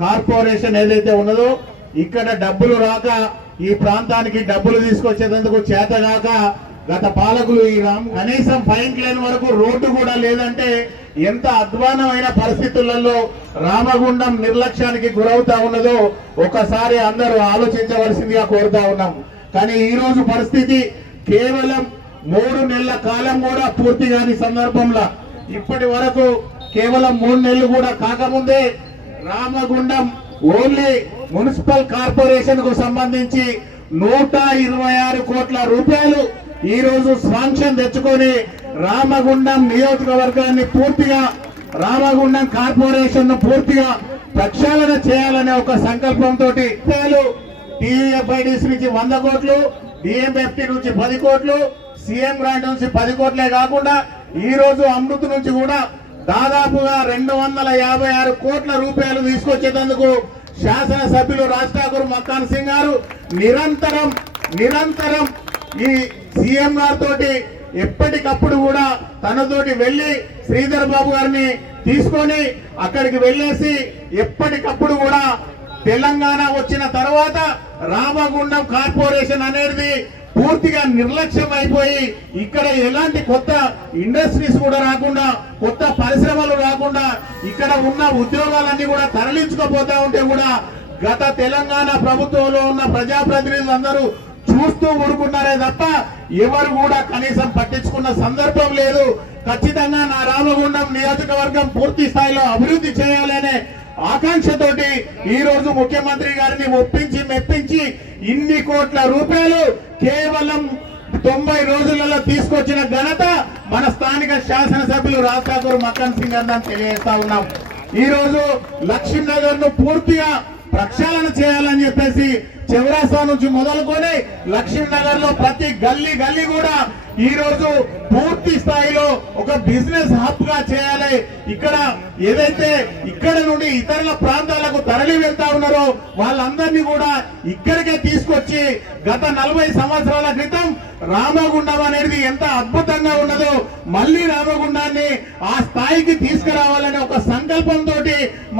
Corporation ఏదైతే ఉన్నదో ఇక్కడ డబ్బులు రాక ఈ ప్రాంతానికి డబ్బులు తీసుకొచ్చేందుకు చేతగాక గత పాలకులు ఈ కనీసం ఫైన్ లేని వరకు రోడ్డు కూడా లేదంటే ఎంత అధ్వానమైన పరిస్థితులలో రామగుండం నిర్లక్ష్యానికి గురవుతా ఉన్నదో ఒకసారి అందరూ ఆలోచించవలసిందిగా కోరుతా ఉన్నాం. కానీ ఈ రోజు పరిస్థితి కేవలం 3 నెలల కాలం కూడా పూర్తి కాని సందర్భంలో ఇప్పటి వరకు కేవలం 3 నెలలు కూడా కాకముందే రామగుండం ఓన్లీ మున్సిపల్ కార్పొరేషన్ కు సంబంధించి 126 కోట్ల రూపాయలు ఈ రోజు శాంక్షన్ తెచ్చుకొని రామగుండం నియోజకవర్గాన్ని పూర్తిగా రామగుండం కార్పొరేషన్ ను పూర్తిగా ప్రక్షాళన చేయాలనే ఒక సంకల్పంతో టీఎఫ్ఐడిసి నుంచి 100 కోట్లు, డిఎంఎఫ్టి నుంచి 10 కోట్లు, సీఎం గ్రాంట్ నుంచి 10 కోట్లే కాకుండా ఈ రోజు అమృత్ నుంచి కూడా దాదాపుగా 256 కోట్ల రూపాయలు తీసుకొచ్చేందుకు శాసనసభ్యులు రాజ్ ఠాకూర్ మక్కాన్ సింగ్ గారు నిరంతరం ఈ సీఎం గారితో ఎప్పటికప్పుడు కూడా తనతోటి వెళ్లి శ్రీధర్ బాబు గారిని తీసుకొని అక్కడికి వెళ్ళేసి ఎప్పటికప్పుడు కూడా తెలంగాణ వచ్చిన తర్వాత రామగుండం కార్పొరేషన్ అనేది పూర్తిగా నిర్లక్ష్యం అయిపోయి ఇక్కడ ఎలాంటి కొత్త ఇండస్ట్రీస్ కూడా రాకుండా కొత్త పరిశ్రమలు రాకుండా ఇక్కడ ఉన్న ఉద్యోగాలన్నీ కూడా తరలించుకోపోతా ఉంటే కూడా గత తెలంగాణ ప్రభుత్వంలో ఉన్న ప్రజాప్రతినిధులు అందరూ చూస్తూ ఊరుకున్నారే తప్ప ఎవరు కూడా కనీసం పట్టించుకున్న సందర్భం లేదు. ఖచ్చితంగా నా రామగుండం నియోజకవర్గం పూర్తి స్థాయిలో అభివృద్ధి చేయాలనే ఆకాంక్షతోటి ఈ రోజు ముఖ్యమంత్రి గారిని ఒప్పించి మెప్పించి ఇన్ని కోట్ల రూపాయలు కేవలం 90 రోజులలో తీసుకొచ్చిన ఘనత మన స్థానిక శాసనసభ్యులు రాజ్ ఠాకూర్ మక్కాన్ సింగ్ గారిని తెలియజేస్తా ఉన్నాం. ఈ రోజు లక్ష్మీనగర్ ను పూర్తిగా ప్రక్షాళన చేయాలని చెప్పేసి చౌరాస్తా నుంచి మొదలుకొని లక్ష్మీనగర్ లో ప్రతి గల్లీ కూడా ఈ రోజు పూర్తి స్థాయిలో ఒక బిజినెస్ హబ్ గా చేయాలి. ఇక్కడ ఏదైతే ఇక్కడ నుండి ఇతరుల ప్రాంతాలకు తరలి వెళ్తా ఉన్నారో వాళ్ళందరినీ కూడా ఇక్కడికే తీసుకొచ్చి గత 40 సంవత్సరాల క్రితం రామగుండం అనేది ఎంత అద్భుతంగా ఉన్నదో మళ్ళీ రామగుండాన్ని ఆ స్థాయికి తీసుకురావాలనే ఒక సంకల్పంతో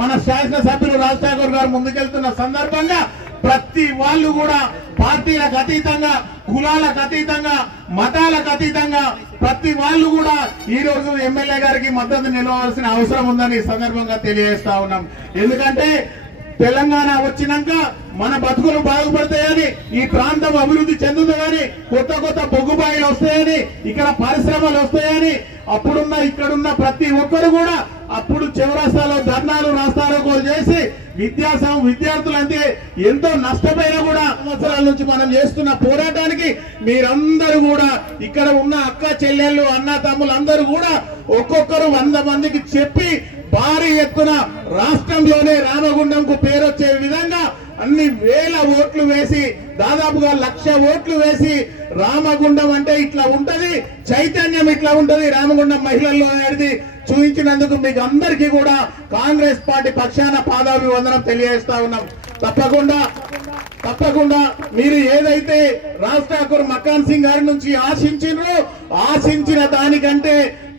మన శాసనసభ్యులు రాజ్ ఠాకూర్ గారు ముందుకెళ్తున్న సందర్భంగా ప్రతి వాళ్ళు కూడా పార్టీలకు అతీతంగా, కులాలకు అతీతంగా, మతాలకు అతీతంగా ప్రతి వాళ్ళు కూడా ఈ రోజు ఎమ్మెల్యే గారికి మద్దతు నిలవాల్సిన అవసరం ఉందని ఈ సందర్భంగా తెలియజేస్తా ఉన్నాం. ఎందుకంటే తెలంగాణ వచ్చినాక మన బతుకులు బాగుపడతాయని, ఈ ప్రాంతం అభివృద్ధి చెందుతుందని, కొత్త బొగ్గుబాయిలు వస్తాయని, ఇక్కడ పరిశ్రమలు వస్తాయని అప్పుడున్న ఇక్కడున్న ప్రతి ఒక్కరు కూడా అప్పుడు చౌరస్తాలో ధర్నాలు రాస్తారోకోలు చేసి విద్యార్థులంటే ఎంతో నష్టపోయినా కూడా సంవత్సరాల నుంచి మనం చేస్తున్న పోరాటానికి మీరందరూ కూడా ఇక్కడ ఉన్న అక్క చెల్లెళ్ళు అన్న తమ్ములు అందరూ కూడా ఒక్కొక్కరు 100 మందికి చెప్పి భారీ ఎత్తున రాష్ట్రంలోనే రామగుండంకు పేరొచ్చే విధంగా అన్ని వేల ఓట్లు వేసి దాదాపుగా 1,00,000 ఓట్లు వేసి రామగుండం అంటే ఇట్లా ఉంటది, చైతన్యం ఇట్లా ఉంటది రామగుండం మహిళల్లో అనేది చూపించినందుకు మీకు అందరికీ కూడా కాంగ్రెస్ పార్టీ పక్షాన పాదాభివందనం తెలియజేస్తా ఉన్నాం. తప్పకుండా మీరు ఏదైతే రాజ్ ఠాకూర్ మక్కాన్ సింగ్ గారి నుంచి ఆశించిన దానికంటే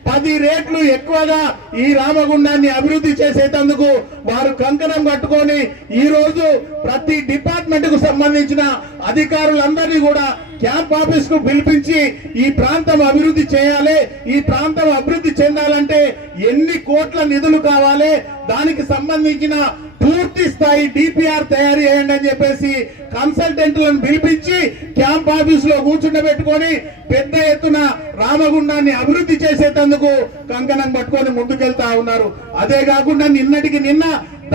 10 రెట్లు ఎక్కువగా ఈ రామగుండాన్ని అభివృద్ధి చేసేందుకు వారు కంకణం కట్టుకొని ఈ రోజు ప్రతి డిపార్ట్మెంట్ కు సంబంధించిన అధికారులందరినీ కూడా క్యాంప్ ఆఫీస్ కు పిలిపించి ఈ ప్రాంతం అభివృద్ధి చేయాలి, ఈ ప్రాంతం అభివృద్ధి చెందాలంటే ఎన్ని కోట్ల నిధులు కావాలి, దానికి సంబంధించిన పూర్తి స్థాయి డిపిఆర్ తయారు చేయండి అని చెప్పేసి కన్సల్టెంట్లను పిలిపించి క్యాంప్ ఆఫీస్ లో కూర్చుండబెట్టుకొని పెద్ద ఎత్తున రామగుండాన్ని అభివృద్ధి చేసేందుకు కంకణం పట్టుకొని ముందుకెళ్తా ఉన్నారు. అదే కాకుండా నిన్నటికి నిన్న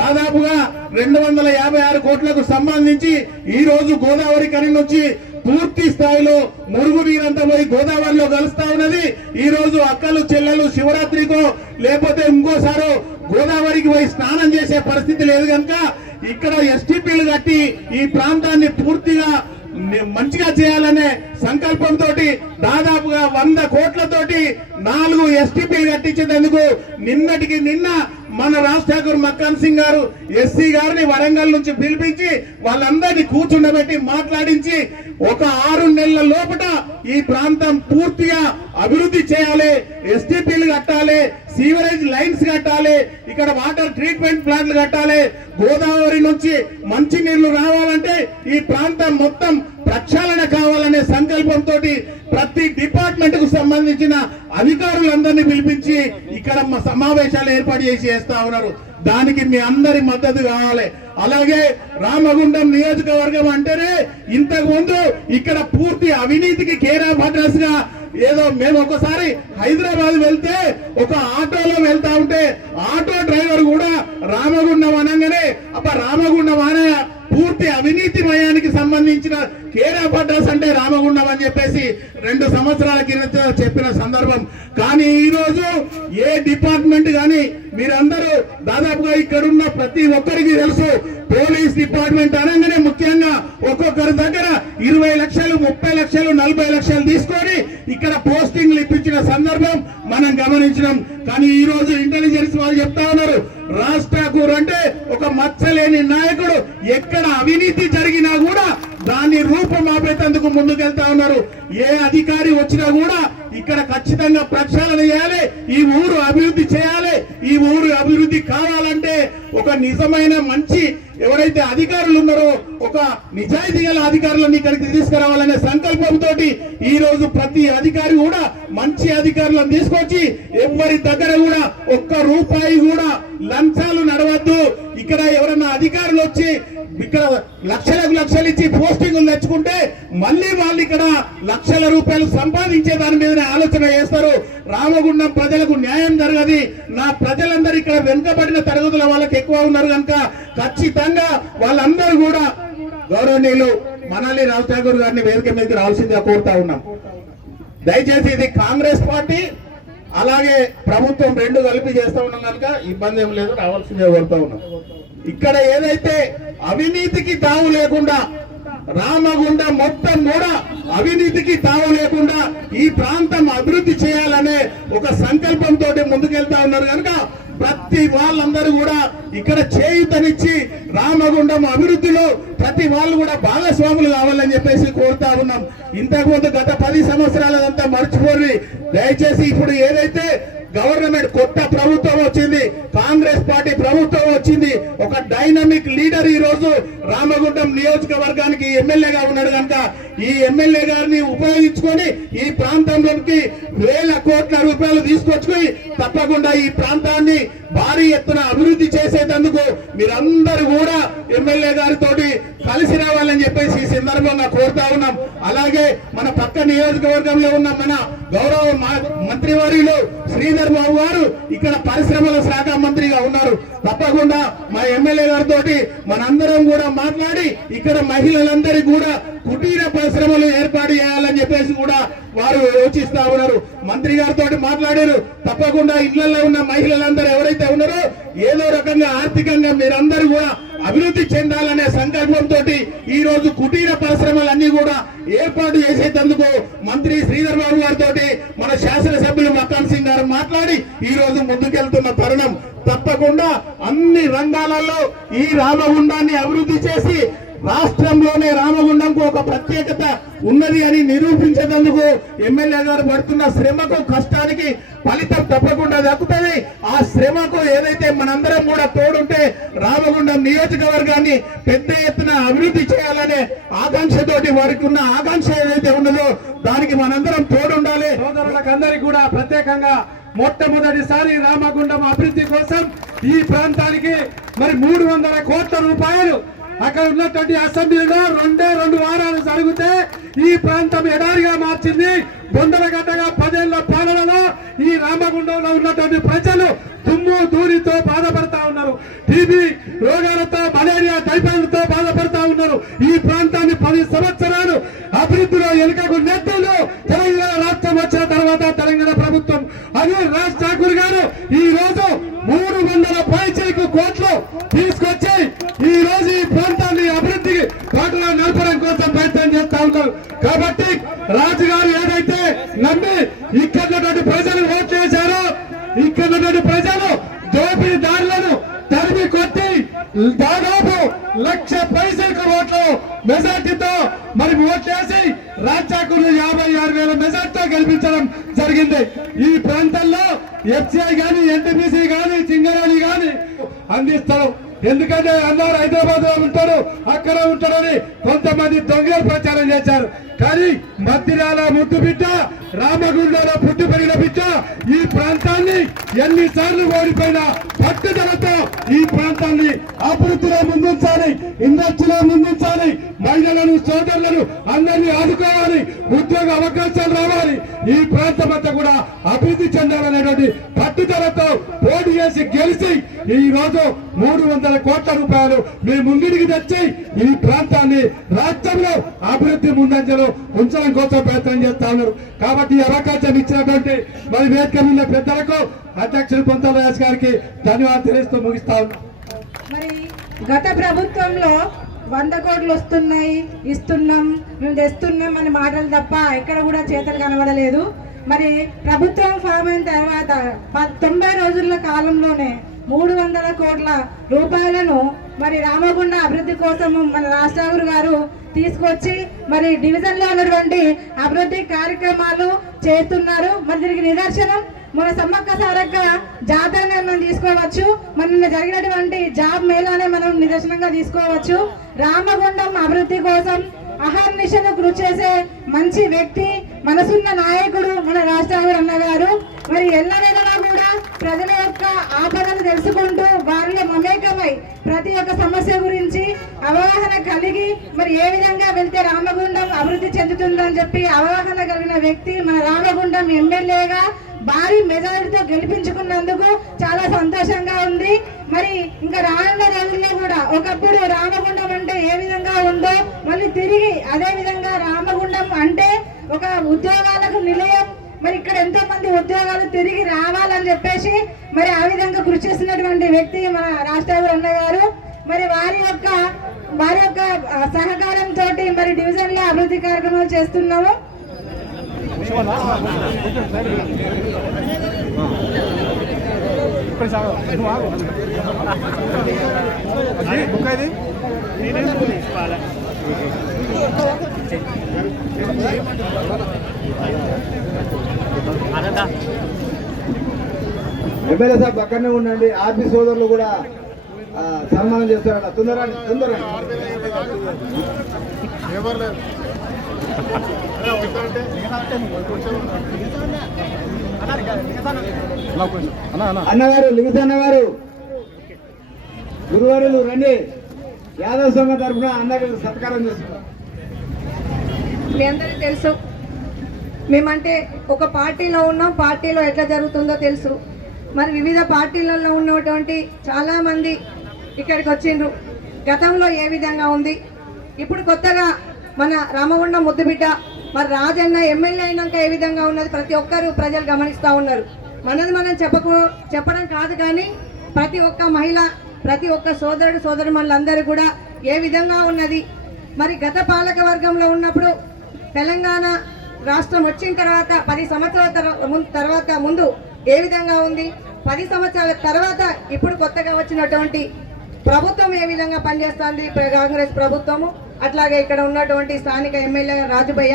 దాదాపుగా 256 కోట్లకు సంబంధించి ఈ రోజు గోదావరి కని నుంచి పూర్తి స్థాయిలో మురుగు నీరంతా పోయి గోదావరిలో కలుస్తా ఉన్నది. ఈ రోజు అక్కలు చెల్లెలు శివరాత్రికో లేకపోతే ఇంకోసారో గోదావరికి పోయి స్నానం చేసే పరిస్థితి లేదు కనుక ఇక్కడ ఎస్టీపీలు కట్టి ఈ ప్రాంతాన్ని పూర్తిగా మంచిగా చేయాలనే సంకల్పంతో దాదాపుగా 100 కోట్లతోటి 4 ఎస్టీపీలు కట్టించేందుకు నిన్నటికి నిన్న మన రాజ్ ఠాకూర్ మక్కాన్ సింగ్ గారు ఎస్సీ గారిని వరంగల్ నుంచి పిలిపించి వాళ్ళందరినీ కూర్చుండబెట్టి మాట్లాడించి ఒక 6 నెలల లోపల ఈ ప్రాంతం పూర్తిగా అభివృద్ధి చేయాలి, ఎస్టీపీలు కట్టాలి, సీవరేజ్ లైన్స్ కట్టాలి, ఇక్కడ వాటర్ ట్రీట్మెంట్ ప్లాంట్లు కట్టాలి, గోదావరి నుంచి మంచి నీళ్లు రావాలంటే ఈ ప్రాంతం మొత్తం ప్రక్షాళన కావాలనే సంకల్పంతో ప్రతి డిపార్ట్మెంట్ కు సంబంధించిన అధికారులందరినీ పిలిపించి ఇక్కడ సమావేశాలు ఏర్పాటు చేస్తా ఉన్నారు. దానికి మీ అందరి మద్దతు కావాలి. అలాగే రామగుండం నియోజకవర్గం అంటేనే ఇంతకు ముందు ఇక్కడ పూర్తి అవినీతికి కేర్ ఆఫ్ అడ్రస్ గా ఏదో మేము ఒకసారి హైదరాబాద్ వెళ్తే ఒక ఆటోలో వెళ్తా ఉంటే ఆటో డ్రైవర్ కూడా రామగుండం అనగానే రామగుండం అనే పూర్తి అవినీతి మయానికి సంబంధించిన కేర్ ఆఫ్ అడ్రస్ అంటే రామగుండం అని చెప్పేసి 2 సంవత్సరాల కింద చెప్పిన సందర్భం. కానీ ఈ రోజు ఏ డిపార్ట్మెంట్ గాని మీరందరూ దాదాపుగా ఇక్కడున్న ప్రతి ఒక్కరికి తెలుసు, పోలీస్ డిపార్ట్మెంట్ అనగానే ముఖ్యంగా ఒక్కొక్కరి దగ్గర 20 లక్షలు, 30 లక్షలు, 40 లక్షలు తీసుకొని ఇక్కడ పోస్టింగ్లు ఇప్పించిన సందర్భం మనం గమనించినాం. కానీ ఈ రోజు ఇంటెలిజెన్స్ వాళ్ళు చెప్తా ఉన్నారు, రాజ్ ఠాకూర్ అంటే ఒక మచ్చలేని నాయకుడు, ఎక్కడ అవినీతి జరిగినా కూడా దాన్ని రూపమాపేందుకు ముందుకెళ్తా ఉన్నారు. ఏ అధికారి వచ్చినా కూడా ఇక్కడ ఖచ్చితంగా ప్రక్షాళన చేయాలి, ఈ ఊరు అభివృద్ధి చేయాలి. ఈ ఊరు అభివృద్ధి కావాలంటే ఒక నిజమైన మంచి ఎవరైతే అధికారులు ఉన్నారో ఒక నిజాయితీ గల అధికారులను ఇక్కడికి తీసుకురావాలనే సంకల్పంతో ఈ రోజు ప్రతి అధికారి కూడా మంచి అధికారులను తీసుకొచ్చి ఎవరి దగ్గర కూడా ఒక్క రూపాయి కూడా లంచాలు నడవద్దు. ఇక్కడ ఎవరైనా అధికారులు వచ్చి ఇక్కడ లక్షలకు లక్షలు ఇచ్చి పోస్టింగులు తెచ్చుకుంటే మళ్ళీ వాళ్ళు ఇక్కడ లక్షల రూపాయలు సంపాదించే దాని మీదనే ఆలోచన చేస్తారు. రామగుండం ప్రజలకు న్యాయం జరగది. నా ప్రజలందరూ ఇక్కడ వెనుకబడిన తరగతుల వాళ్ళకి ఎక్కువ ఉన్నారు కనుక ఖచ్చితంగా వాళ్ళందరూ కూడా గౌరవనీయులు మనాలి రాజ్ ఠాకూర్ గారిని వేదిక మీదకి రావాల్సిందిగా కోరుతా ఉన్నాం. దయచేసి ఇది కాంగ్రెస్ పార్టీ అలాగే ప్రభుత్వం 2 కలిపి చేస్తా ఉన్నాం కనుక ఇబ్బంది ఏం లేదు, రావాల్సిందిగా కోరుతా ఉన్నాం. ఇక్కడ ఏదైతే అవినీతికి తావు లేకుండా రామగుండం మొత్తం కూడా అవినీతికి తావు లేకుండా ఈ ప్రాంతం అభివృద్ధి చేయాలనే ఒక సంకల్పంతో ముందుకెళ్తా ఉన్నారు కనుక ప్రతి వాళ్ళందరూ కూడా ఇక్కడ చేయూతనిచ్చి రామగుండం అభివృద్ధిలో ప్రతి వాళ్ళు కూడా భాగస్వాములు కావాలని చెప్పేసి కోరుతా ఉన్నాం. ఇంతకుముందు గత 10 సంవత్సరాలంతా మర్చిపోయి దయచేసి ఇప్పుడు ఏదైతే గవర్నమెంట్ కొత్త ప్రభుత్వం వచ్చింది, కాంగ్రెస్ పార్టీ ప్రభుత్వం వచ్చింది, ఒక డైనమిక్ లీడర్ ఈ రోజు రామగుండం నియోజకవర్గానికి ఎమ్మెల్యేగా ఉన్నాడు కనుక ఈ ఎమ్మెల్యే గారిని ఉపయోగించుకొని ఈ ప్రాంతంలోకి వేల కోట్ల రూపాయలు తీసుకొచ్చుకొని తప్పకుండా ఈ ప్రాంతాన్ని భారీ ఎత్తున అభివృద్ధి చేసేందుకు మీరందరూ కూడా ఎమ్మెల్యే గారితో కలిసి రావాలని చెప్పేసి ఈ సందర్భంగా కోరుతా ఉన్నాం. అలాగే మన పక్క నియోజకవర్గంలో ఉన్న మన గౌరవ మంత్రివర్యులు శ్రీధర్ బాబు గారు ఇక్కడ పరిశ్రమల శాఖ మంత్రిగా ఉన్నారు. తప్పకుండా మా ఎమ్మెల్యే గారితో మనందరం కూడా మాట్లాడి ఇక్కడ మహిళలందరికీ కూడా కుటీర పరిశ్రమలు ఏర్పాటు చేయాలని చెప్పేసి కూడా వారు యోచిస్తా ఉన్నారు. మంత్రి గారితో మాట్లాడారు. తప్పకుండా ఇళ్లలో ఉన్న మహిళలందరూ ఎవరైతే ఉన్నారో ఏదో రకంగా ఆర్థికంగా మీరందరూ కూడా అభివృద్ధి చెందాలనే సంకల్పంతో ఈ రోజు కుటీర పరిశ్రమలన్నీ కూడా ఏర్పాటు చేసేందుకు మంత్రి శ్రీధర్ బాబు గారితో మన శాసనసభ్యులు మక్కాన్ సింగ్ గారు మాట్లాడి ఈ రోజు ముందుకెళ్తున్న తరుణం. తప్పకుండా అన్ని రంగాలలో ఈ రామగుండాన్ని అభివృద్ధి చేసి రాష్ట్రంలోనే రామగుండంకు ఒక ప్రత్యేకత ఉన్నది అని నిరూపించేందుకు ఎమ్మెల్యే గారు పడుతున్న శ్రమకు కష్టానికి ఫలితం తప్పకుండా దక్కుతుంది. ఆ శ్రమకు ఏదైతే మనందరం కూడా తోడుంటే రామగుండం నియోజకవర్గాన్ని పెద్ద ఎత్తున అభివృద్ధి చేయాలనే ఆకాంక్షతోటి వారికి ఉన్న ఆకాంక్ష ఏదైతే ఉన్నదో దానికి మనందరం తోడుండాలి. సోదరులకందరికీ కూడా ప్రత్యేకంగా మొట్టమొదటిసారి రామగుండం అభివృద్ధి కోసం ఈ ప్రాంతానికి మరి 300 కోట్ల రూపాయలు అక్కడ ఉన్నటువంటి అసెంబ్లీలో 2 వారాలు జరిగితే ఈ ప్రాంతం ఎడారిగా మార్చింది. బొందలగడ్డగా 10 ఏళ్ల పాలనలో ఈ రామగుండంలో ఉన్నటువంటి ప్రజలు దుమ్ము ధూళితో బాధపడతా ఉన్నారు. టీబీ రోగాలతో, మలేరియా, టైఫాయిడ్తో బాధపడతా ఉన్నారు. ఈ ప్రాంతాన్ని 10 సంవత్సరాలు అభివృద్ధిలో ఎలుకకు నెట్టలు తెలంగాణ రాష్ట్రం వచ్చిన తర్వాత తెలంగాణ ప్రభుత్వం అది రాజ్ ఠాకూర్ గారు ఈ రోజు 300 పైచీలకు కోట్లు తీసుకొచ్చి ఈ రోజు ఈ ప్రాంతాన్ని అభివృద్ధికి బాటలో నడపడం కోసం ప్రయత్నం చేస్తా ఉన్నారు. కాబట్టి రాజుగారు ఏదైతే నమ్మి ఇక్కడ ప్రజలు ఓట్లు వేశారో ఇక్కడ ప్రజలు దోపిడీదారులు దాదాపు 1,00,000 పైసలకు ఓట్లు మెజార్టీతో మరి ఓట్లేసి రాజ్యాకును 56,000 మెజార్టీతో గెలిపించడం జరిగింది. ఈ ప్రాంతంలో ఎఫ్సిఐ గాని, ఎన్టీపీసీ గాని, సింగరేణి గాని అందిస్తారు. ఎందుకంటే అన్నారు హైదరాబాద్ లో ఉంటారు, అక్కడ ఉంటారని కొంతమంది దొంగలు ప్రచారం చేశారు. కానీ మద్దిరాల ముద్దు బిడ్డ, రామగుండంలో పుట్టి పెరిగిన బిడ్డ ఈ ప్రాంతాన్ని ఎన్నిసార్లు ఓడిపోయినా పట్టుదలతో ఈ ప్రాంతాన్ని అభివృద్ధిలో ముందుంచాలి, ఇండస్ట్రీలో ముందుంచాలి, మహిళలను, సోదరులను అందరినీ ఆదుకోవాలి, ఉద్యోగ అవకాశాలు రావాలి, ఈ ప్రాంతం అంతా కూడా అభివృద్ధి చెందాలనేటువంటి పట్టుదలతో పోటీ చేసి గెలిచి ఈ రోజు 300 కోట్ల రూపాయలు మీ ముంగిడికి తెచ్చి ఈ ప్రాంతాన్ని రాష్ట్రంలో అభివృద్ధి ముందంజలో ఉంచడం కోసం ప్రయత్నం చేస్తా ఉన్నారు. కాబట్టి ఈ అవకాశం ఇచ్చినటువంటి మరి వేదిక మీద పెద్దలకు అధ్యక్షులు పొంతల రాజు గారికి ధన్యవాదాలు తెలియజేస్తూ ముగిస్తా ఉన్నాం. మరి గత ప్రభుత్వంలో 100 కోట్లు వస్తున్నాయి, ఇస్తున్నాం, మేము తెస్తున్నాం అని మాటలు తప్ప ఎక్కడ కూడా చేతలు కనబడలేదు. మరి ప్రభుత్వం ఫామ్ అయిన తర్వాత 90 రోజుల కాలంలోనే 300 కోట్ల రూపాయలను మరి రామగుండ అభివృద్ధి కోసం మన రాష్ట్రపతి గారు తీసుకొచ్చి మరి డివిజన్ లో ఉన్నటువంటి అభివృద్ధి కార్యక్రమాలు చేస్తున్నారు. మరి దీనికి నిదర్శనం మన సమ్మక్క సారక్క జాతరని మనం తీసుకోవచ్చు, మన జరిగినటువంటి జాబ్ మేళానే మనం నిదర్శనంగా తీసుకోవచ్చు. రామగుండం అభివృద్ధి కోసం అహర్నిశను కృషి చేసే మంచి వ్యక్తి, మనసున్న నాయకుడు మన రాష్ట్రపతి అన్నగారు. మరి ఎల్లవేళలా కూడా ప్రజల యొక్క ఆపదలు తెలుసుకుంటూ వారిలో మమేకమై ప్రతి ఒక్క సమస్య గురించి అవగాహన కలిగి మరి ఏ విధంగా వెళ్తే రామగుండం అభివృద్ధి చెందుతుందని చెప్పి అవగాహన కలిగిన వ్యక్తి మన రామగుండం ఎమ్మెల్యేగా భారీ మెజారిటీతో గెలిపించుకున్నందుకు చాలా సంతోషంగా ఉంది. మరి ఇంకా రానున్న రోజుల్లో కూడా ఒకప్పుడు రామగుండం అంటే ఏ విధంగా ఉందో మళ్ళీ తిరిగి అదే విధంగా రామగుండం అంటే ఒక ఉద్యోగాలకు నిలయం, మరి ఇక్కడ ఎంతో మంది ఉద్యోగాలు తిరిగి రావాలని చెప్పేసి మరి ఆ విధంగా కృషి చేస్తున్నటువంటి వ్యక్తి మన రాష్ట్రపతి అన్న గారు. మరి వారి యొక్క సహకారంతో మరి డివిజన్ లో అభివృద్ధి కార్యక్రమాలు చేస్తున్నాము. ఎమ్మెల్యే సాబ్ అక్కడనే ఉండండి. ఆర్పీ సోదరులు కూడా సన్మానం చేస్తారట. తొందరగా అన్నగారు, లింగస్ అన్నగారు, గురువారులు రండి. యాదవ్ సంఘ తరఫున అన్నగారు సత్కారం చేస్తున్నారు. మీ అందరికీ తెలుసు, మేమంటే ఒక పార్టీలో ఉన్నాం, పార్టీలో ఎట్లా జరుగుతుందో తెలుసు. మరి వివిధ పార్టీలలో ఉన్నటువంటి చాలామంది ఇక్కడికి వచ్చిండ్రు. గతంలో ఏ విధంగా ఉంది, ఇప్పుడు కొత్తగా మన రామగుండం ముద్దుబిడ్డ మరి రాజన్న ఎమ్మెల్యే అయినాక ఏ విధంగా ఉన్నది ప్రతి ఒక్కరు ప్రజలు గమనిస్తూ ఉన్నారు. మనది మనం చెప్పడం కాదు, కానీ ప్రతి ఒక్క మహిళ, ప్రతి ఒక్క సోదరుడు సోదరుమణులందరూ కూడా ఏ విధంగా ఉన్నది. మరి గత పాలక వర్గంలో ఉన్నప్పుడు తెలంగాణ రాష్ట్రం వచ్చిన తర్వాత 10 సంవత్సరాల తర్వాత ముందు ఏ విధంగా ఉంది, 10 సంవత్సరాల తర్వాత ఇప్పుడు కొత్తగా వచ్చినటువంటి ప్రభుత్వం ఏ విధంగా పనిచేస్తుంది కాంగ్రెస్ ప్రభుత్వము, అట్లాగే ఇక్కడ ఉన్నటువంటి స్థానిక ఎమ్మెల్యే రాజుభయ్య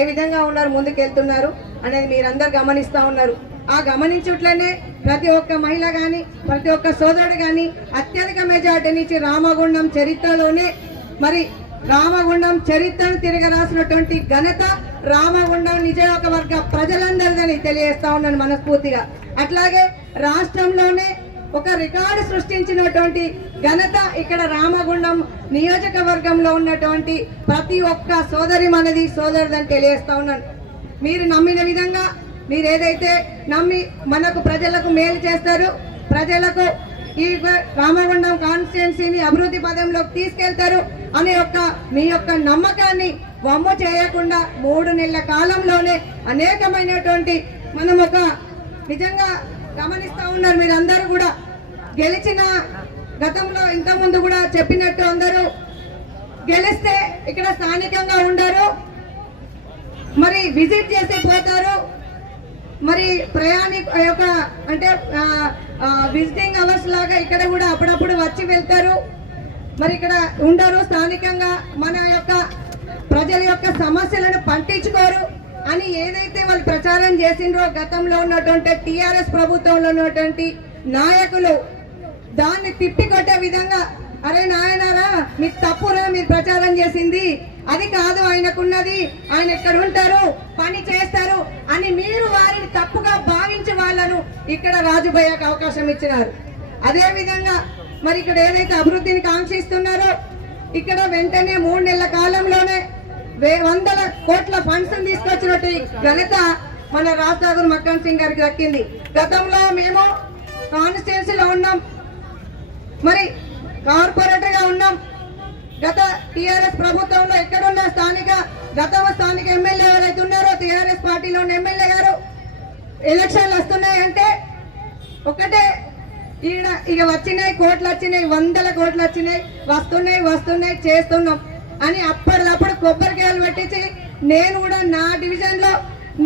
ఏ విధంగా ఉన్నారు, ముందుకెళ్తున్నారు అనేది మీరందరూ గమనిస్తూ ఉన్నారు. ఆ గమనించుట్లనే ప్రతి ఒక్క మహిళ కానీ ప్రతి ఒక్క సోదరుడు కానీ అత్యధిక మెజార్టీనిచ్చి రామగుండం చరిత్రలోనే మరి రామగుండం చరిత్రను తిరగరాసినటువంటి ఘనత రామగుండం నియోజకవర్గ ప్రజలందరిదని తెలియజేస్తా ఉన్నాను మనస్ఫూర్తిగా. అట్లాగే రాష్ట్రంలోనే ఒక రికార్డు సృష్టించినటువంటి ఘనత ఇక్కడ రామగుండం నియోజకవర్గంలో ఉన్నటువంటి ప్రతి ఒక్క సోదరి మనది సోదరుదని తెలియజేస్తా ఉన్నాను. మీరు నమ్మిన విధంగా మీరు ఏదైతే నమ్మి మనకు ప్రజలకు మేలు చేస్తారు, ప్రజలకు ఈ రామగుండం కాన్స్టిట్యున్సీని అభివృద్ధి పదంలోకి తీసుకెళ్తారు అనే మీ యొక్క నమ్మకాన్ని వమ్ము చేయకుండా 3 నెలల కాలంలోనే అనేకమైనటువంటి మనం ఒక నిజంగా గమనిస్తూ ఉన్నారు. మీరందరూ కూడా గెలిచిన గతంలో ఇంతకుముందు కూడా చెప్పినట్టు అందరూ గెలిస్తే ఇక్కడ స్థానికంగా ఉండరు, మరి విజిట్ చేసి పోతారు, మరి ప్రయాణిక యొక్క అంటే విజిటింగ్ అవర్స్ లాగా ఇక్కడ కూడా అప్పుడప్పుడు వచ్చి వెళ్తారు. మరి ఇక్కడ ఉండరు, స్థానికంగా మన యొక్క ప్రజల యొక్క సమస్యలను పట్టించుకోరు అని ఏదైతే వాళ్ళు ప్రచారం చేసిండ్రో గతంలో ఉన్నటువంటి టిఆర్ఎస్ ప్రభుత్వంలో ఉన్నటువంటి నాయకులు దాన్ని తిప్పికొట్టే విధంగా, అరే నాయనారా మీకు తప్పురా మీరు ప్రచారం చేసింది, అది కాదు ఆయనకున్నది, ఆయన ఎక్కడ ఉంటారు పని చేస్తారు అని మీరు వారిని తప్పుగా భావించి వాళ్ళను ఇక్కడ రాజుభయ్యకు అవకాశం ఇచ్చినారు. అదే విధంగా మరి ఇక్కడ ఏదైతే అభివృద్ధిని కాంక్షిస్తున్నారో ఇక్కడ వెంటనే 3 నెలల కాలంలోనే 100 కోట్ల ఫండ్స్ తీసుకొచ్చినట్టు ఘనత మన రాష్ట్ర మక్కన్ సింగ్ గారికి దక్కింది. గతంలో మేము కాన్స్టిట్యున్సీలో ఉన్నాం, మరి కార్పొరేటర్ గా ఉన్నాం. గత టిఆర్ఎస్ ప్రభుత్వంలో ఎక్కడున్న స్థానిక ఎమ్మెల్యే ఎవరైతే ఉన్నారో టిఆర్ఎస్ పార్టీలో ఉన్న ఎమ్మెల్యే గారు ఎలక్షన్లు వస్తున్నాయంటే ఒకటే ఈడ ఇక వచ్చినాయి, కోట్లు వచ్చినాయి, 100 కోట్లు వచ్చినాయి, వస్తున్నాయి చేస్తున్నాం అని అప్పటిదప్పుడు కొబ్బరికాయలు పెట్టించి నేను కూడా నా డివిజన్ లో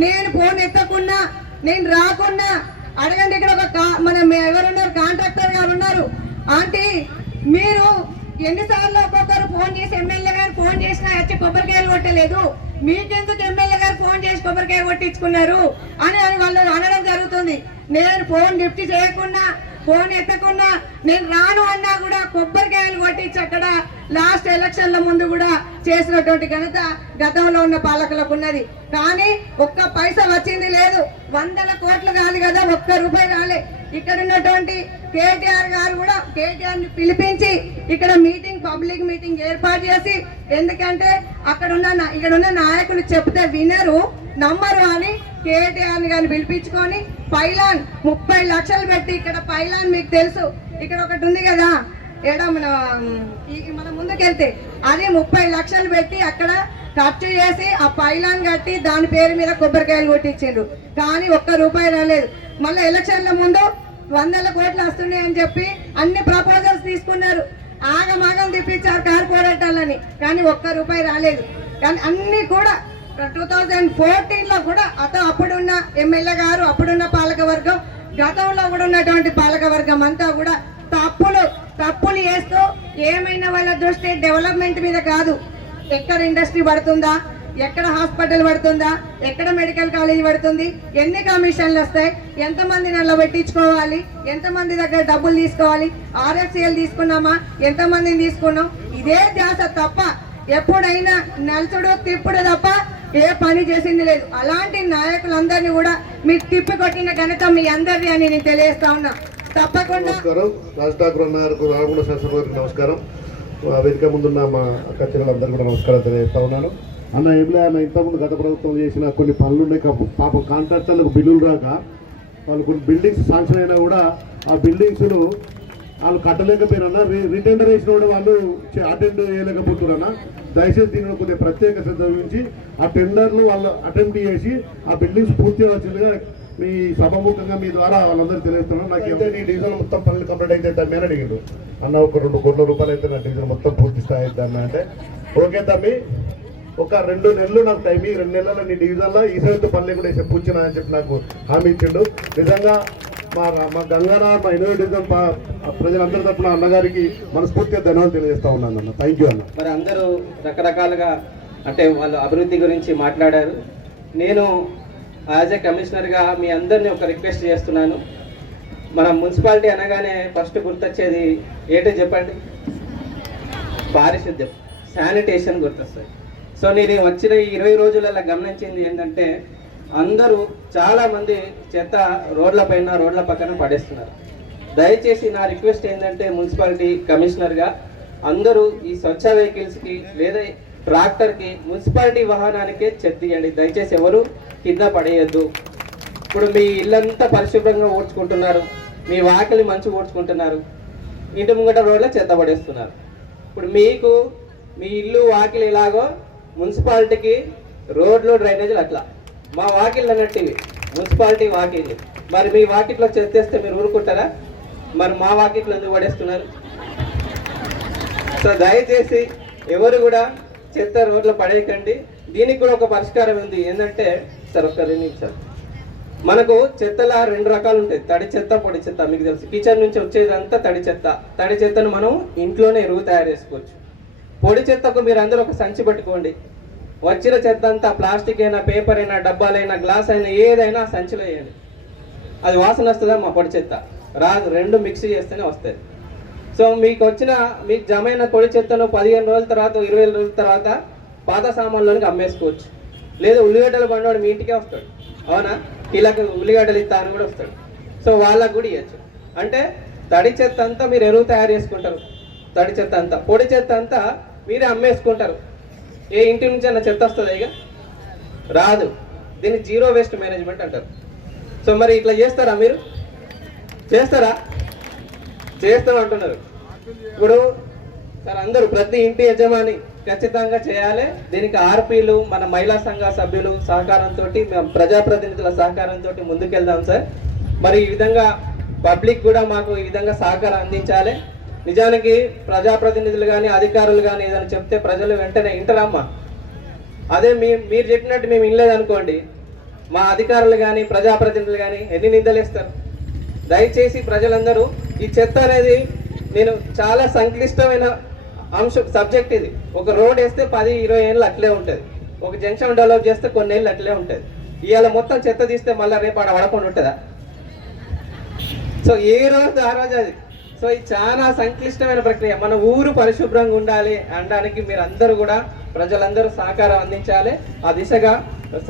నేను ఫోన్ ఎత్తకున్నా నేను రాకున్నా అడగండి. ఇక్కడ ఒక మనం ఎవరున్నారు కాంట్రాక్టర్ గారు ఉన్నారు, ఆంటీ మీరు ఎన్నిసార్లు ఒక్కొక్కరు ఫోన్ చేసి ఎమ్మెల్యే గారు ఫోన్ చేసినా వచ్చి కొబ్బరికాయలు కొట్టలేదు, మీకెందుకు ఎమ్మెల్యే గారు ఫోన్ చేసి కొబ్బరికాయ కొట్టించుకున్నారు అని వాళ్ళు అనడం జరుగుతుంది. నేను ఫోన్ లిఫ్ట్ చేయకున్నా ఫోన్ ఎత్తకున్నా నేను రాను అన్నా కూడా కొబ్బరికాయలు కొట్టించి అక్కడ లాస్ట్ ఎలక్షన్ల ముందు కూడా చేసినటువంటి ఘనత గతంలో ఉన్న పాలకులకు ఉన్నది. కానీ ఒక్క పైసా వచ్చింది లేదు, 100 కోట్లు కాదు కదా, ₹1 రాలే. ఇక్కడ ఉన్నటువంటి కేటీఆర్ గారు కూడా కేటీఆర్ ని పిలిపించి ఇక్కడ పబ్లిక్ మీటింగ్ ఏర్పాటు చేసి, ఎందుకంటే ఇక్కడ ఉన్న నాయకులు చెప్తే వినరు నమ్మరు అని కేటీఆర్ ని కానీ పిలిపించుకొని పైలాన్ 30 లక్షలు పెట్టి, ఇక్కడ పైలాన్ మీకు తెలుసు ఇక్కడ ఒకటి ఉంది కదా మన ముందుకెళ్తే అది 30 లక్షలు పెట్టి అక్కడ ఖర్చు చేసి ఆ పైలాన్ కట్టి దాని పేరు మీద కొబ్బరికాయలు కొట్టించిండ్రు. కానీ ₹1 రాలేదు. మళ్ళీ ఎలక్షన్ల ముందు 100 కోట్లు వస్తున్నాయని చెప్పి అన్ని ప్రపోజల్స్ తీసుకున్నారు, ఆగమాగం తిప్పించారు కార్పొరేటర్లని, కానీ ₹1 రాలేదు. కానీ అన్ని కూడా 2014లో కూడా అప్పుడున్న ఎమ్మెల్యే గారు, అప్పుడున్న పాలకవర్గం, గతంలో కూడా ఉన్నటువంటి పాలకవర్గం అంతా కూడా తప్పులు చేస్తూ ఏమైనా వాళ్ళ దృష్టి డెవలప్మెంట్ మీద కాదు, ఎక్కడ ఇండస్ట్రీ పడుతుందా, ఎక్కడ హాస్పిటల్ పడుతుందా, ఎక్కడ మెడికల్ కాలేజ్ పడుతుంది, ఎన్ని కమిషన్లు వస్తాయి, ఎంతమంది నల్ల పెట్టించుకోవాలి, ఎంతమంది దగ్గర డబ్బులు తీసుకోవాలి, RFCL తీసుకున్నామా, ఎంతమందిని తీసుకున్నాం, ఇదే ధ్యాస తప్ప ఎప్పుడైనా నలుచుడు తిప్పుడు తప్ప ఏ పని చేసింది లేదు. అలాంటి నాయకులందరినీ కూడా మీరు తిప్పి కొట్టిన ఘనత మీ అందరిది అని నేను తెలియజేస్తా ఉన్నా. తప్పకుండా నమస్కారం. వేదిక ముందున్న మా అక్క చెల్లెలందరూ కూడా నమస్కారం తెలియజేస్తా ఉన్నాను. అన్న ఏంలే అన్న, ఇంతకుముందు గత ప్రభుత్వం చేసిన కొన్ని పనులు ఉన్నాయి, పాపం కాంట్రాక్టర్లకు బిల్లులు రాక వాళ్ళు కొన్ని బిల్డింగ్స్ శాంక్షన్ అయినా కూడా ఆ బిల్డింగ్స్ను వాళ్ళు కట్టలేకపోయినా రిటెండర్ వేసిన కూడా వాళ్ళు అటెండ్ చేయలేకపోతున్నారన్నా. దయచేసి దీనిలో కొద్దిగా ప్రత్యేక శ్రద్ధ వహించి ఆ టెండర్లు వాళ్ళు అటెంప్ట్ చేసి ఆ బిల్డింగ్స్ పూర్తి వచ్చిందిగా మీ సభముఖంగా మీ ద్వారా వాళ్ళందరూ తెలియజేస్తున్నాను. నాకు అయితే నీ డివిజన్ మొత్తం పనులు కంప్లీట్ అయితే తమ్మి అని అడిగిండు. అన్న ఒక ₹2 కోట్ల అయితే నా డివిజన్ మొత్తం పూర్తి స్థాయి అవుతుంది అంటే, ఓకే తమ్మి ఒక 2 నెలలు నాకు టైం, ఈ 2 నెలల్లో నీ డివిజన్లో ఈ సైతు పనులు కూడా వేసే పూర్చినా అని చెప్పి నాకు హామీ ఇచ్చిండు. నిజంగా మా గంగారా మా ఇన్నోవేటిజం ప్రజలందరి తరఫున అన్నగారికి మనస్ఫూర్తిగా ధన్యవాదాలు తెలియజేస్తా ఉన్నాను అన్న. థ్యాంక్ యూ అన్న. మరి అందరూ రకరకాలుగా అంటే వాళ్ళు అభివృద్ధి గురించి మాట్లాడారు. నేను యాజ్ ఏ కమిషనర్గా మీ అందరినీ ఒక రిక్వెస్ట్ చేస్తున్నాను. మన మున్సిపాలిటీ అనగానే ఫస్ట్ గుర్తొచ్చేది ఏంటో చెప్పండి, పారిశుద్ధ్యం, శానిటేషన్ గుర్తొస్తుంది. సో నేను వచ్చిన 20 రోజులలో గమనించింది ఏంటంటే అందరూ చాలామంది చెత్త రోడ్ల పక్కన పడేస్తున్నారు. దయచేసి నా రిక్వెస్ట్ ఏంటంటే మున్సిపాలిటీ కమిషనర్గా అందరూ ఈ స్వచ్ఛ వెహికల్స్కి లేదా ట్రాక్టర్కి మున్సిపాలిటీ వాహనానికే చెత్త ఇవ్వండి. దయచేసి ఎవరు కింద పడేయద్దు. ఇప్పుడు మీ ఇల్లంతా పరిశుభ్రంగా ఊడ్చుకుంటున్నారు, మీ వాకిలి మంచి ఊడ్చుకుంటున్నారు, ఇంటి ముంగట రోడ్లో చెత్త పడేస్తున్నారు. ఇప్పుడు మీకు మీ ఇల్లు వాకిలి ఎలాగో మున్సిపాలిటీకి రోడ్లు డ్రైనేజీలు అట్లా, మా వాకిళ్ళు అన్నట్టు మున్సిపాలిటీ వాకిళ్ళు. మరి మీ వాకిట్లో చెత్తేస్తే మీరు ఊరుకుంటారా? మరి మా వాకిట్లో ఎందుకు పడేస్తున్నారు? సో దయచేసి ఎవరు కూడా చెత్త రోడ్లో పడేయకండి. దీనికి కూడా ఒక పరిష్కారం ఉంది. ఏంటంటే సార్ ఒక్క 2 నిమిషాలు మనకు చెత్తల 2 రకాలు ఉంటాయి, తడి చెత్త, పొడి చెత్త. మీకు తెలుసు, కిచెన్ నుంచి వచ్చేదంతా తడి చెత్త. తడి చెత్తను మనం ఇంట్లోనే ఎరువు తయారు చేసుకోవచ్చు. పొడి చెత్తకు మీరు అందరూ ఒక సంచి పట్టుకోండి. వచ్చిన చెత్త అంతా ప్లాస్టిక్ అయినా, పేపర్ అయినా, డబ్బాలైనా, గ్లాస్ అయినా, ఏదైనా సంచిలో వేయండి. అది వాసన వస్తుందా? మా పొడి చెత్త రాదు. 2 మిక్స్ చేస్తేనే వస్తుంది. సో మీకు జమైన పొడి చెత్తను 15 రోజుల తర్వాత, 20 రోజుల తర్వాత పాత సామాన్లోనికి అమ్మేసుకోవచ్చు. లేదా ఉల్లిగడ్డల బండివాడు మీ ఇంటికే వస్తాడు, అవునా? కిలోకి ఉల్లిగడ్డలు ఇస్తా అని కూడా వస్తాడు. సో వాళ్ళకు కూడా ఇవ్వచ్చు. అంటే తడి చెత్త అంతా మీరు ఎరువు తయారు చేసుకుంటారు, తడి చెత్త అంతా. పొడి చెత్త అంతా మీరే అమ్మేసుకుంటారు. ఏ ఇంటి నుంచి అన్న చెత్త వస్తుందా? ఇక రాదు. దీన్ని జీరో వేస్ట్ మేనేజ్మెంట్ అంటారు. సో మరి ఇట్లా చేస్తారా? మీరు చేస్తారా? చేస్తామంటున్నారు. ఇప్పుడు సార్ అందరూ ప్రతి ఇంటి యజమాని ఖచ్చితంగా చేయాలి. దీనికి ఆర్పీలు, మన మహిళా సంఘ సభ్యులు సహకారంతో, మేము ప్రజాప్రతినిధుల సహకారంతో ముందుకెళ్దాం సార్. మరి ఈ విధంగా పబ్లిక్ కూడా మాకు ఈ విధంగా సహకారం అందించాలి. నిజానికి ప్రజాప్రతినిధులు కానీ, అధికారులు కానీ ఏదైనా చెప్తే ప్రజలు వెంటనే వింటారమ్మా. అదే మీరు చెప్పినట్టు మేము వినలేదనుకోండి, మా అధికారులు కానీ, ప్రజాప్రతినిధులు కానీ ఎన్ని నిందలేస్తారు. దయచేసి ప్రజలందరూ, ఈ చెత్త అనేది నేను చాలా సంక్లిష్టమైన సబ్జెక్ట్ ఇది. ఒక రోడ్ వేస్తే 10-20 ఏళ్ళు అట్లే ఉంటుంది. ఒక జంక్షన్ డెవలప్ చేస్తే కొన్ని ఏళ్ళు అట్లే ఉంటుంది. ఇవాళ మొత్తం చెత్త తీస్తే మళ్ళీ రేపు ఆడ పడకుండా ఉంటుందా? సో ఏ రోజు ఆ రోజు అది. సో ఇది చాలా సంక్లిష్టమైన ప్రక్రియ. మన ఊరు పరిశుభ్రంగా ఉండాలి అనడానికి మీరందరూ కూడా, ప్రజలందరూ సహకారం అందించాలి. ఆ దిశగా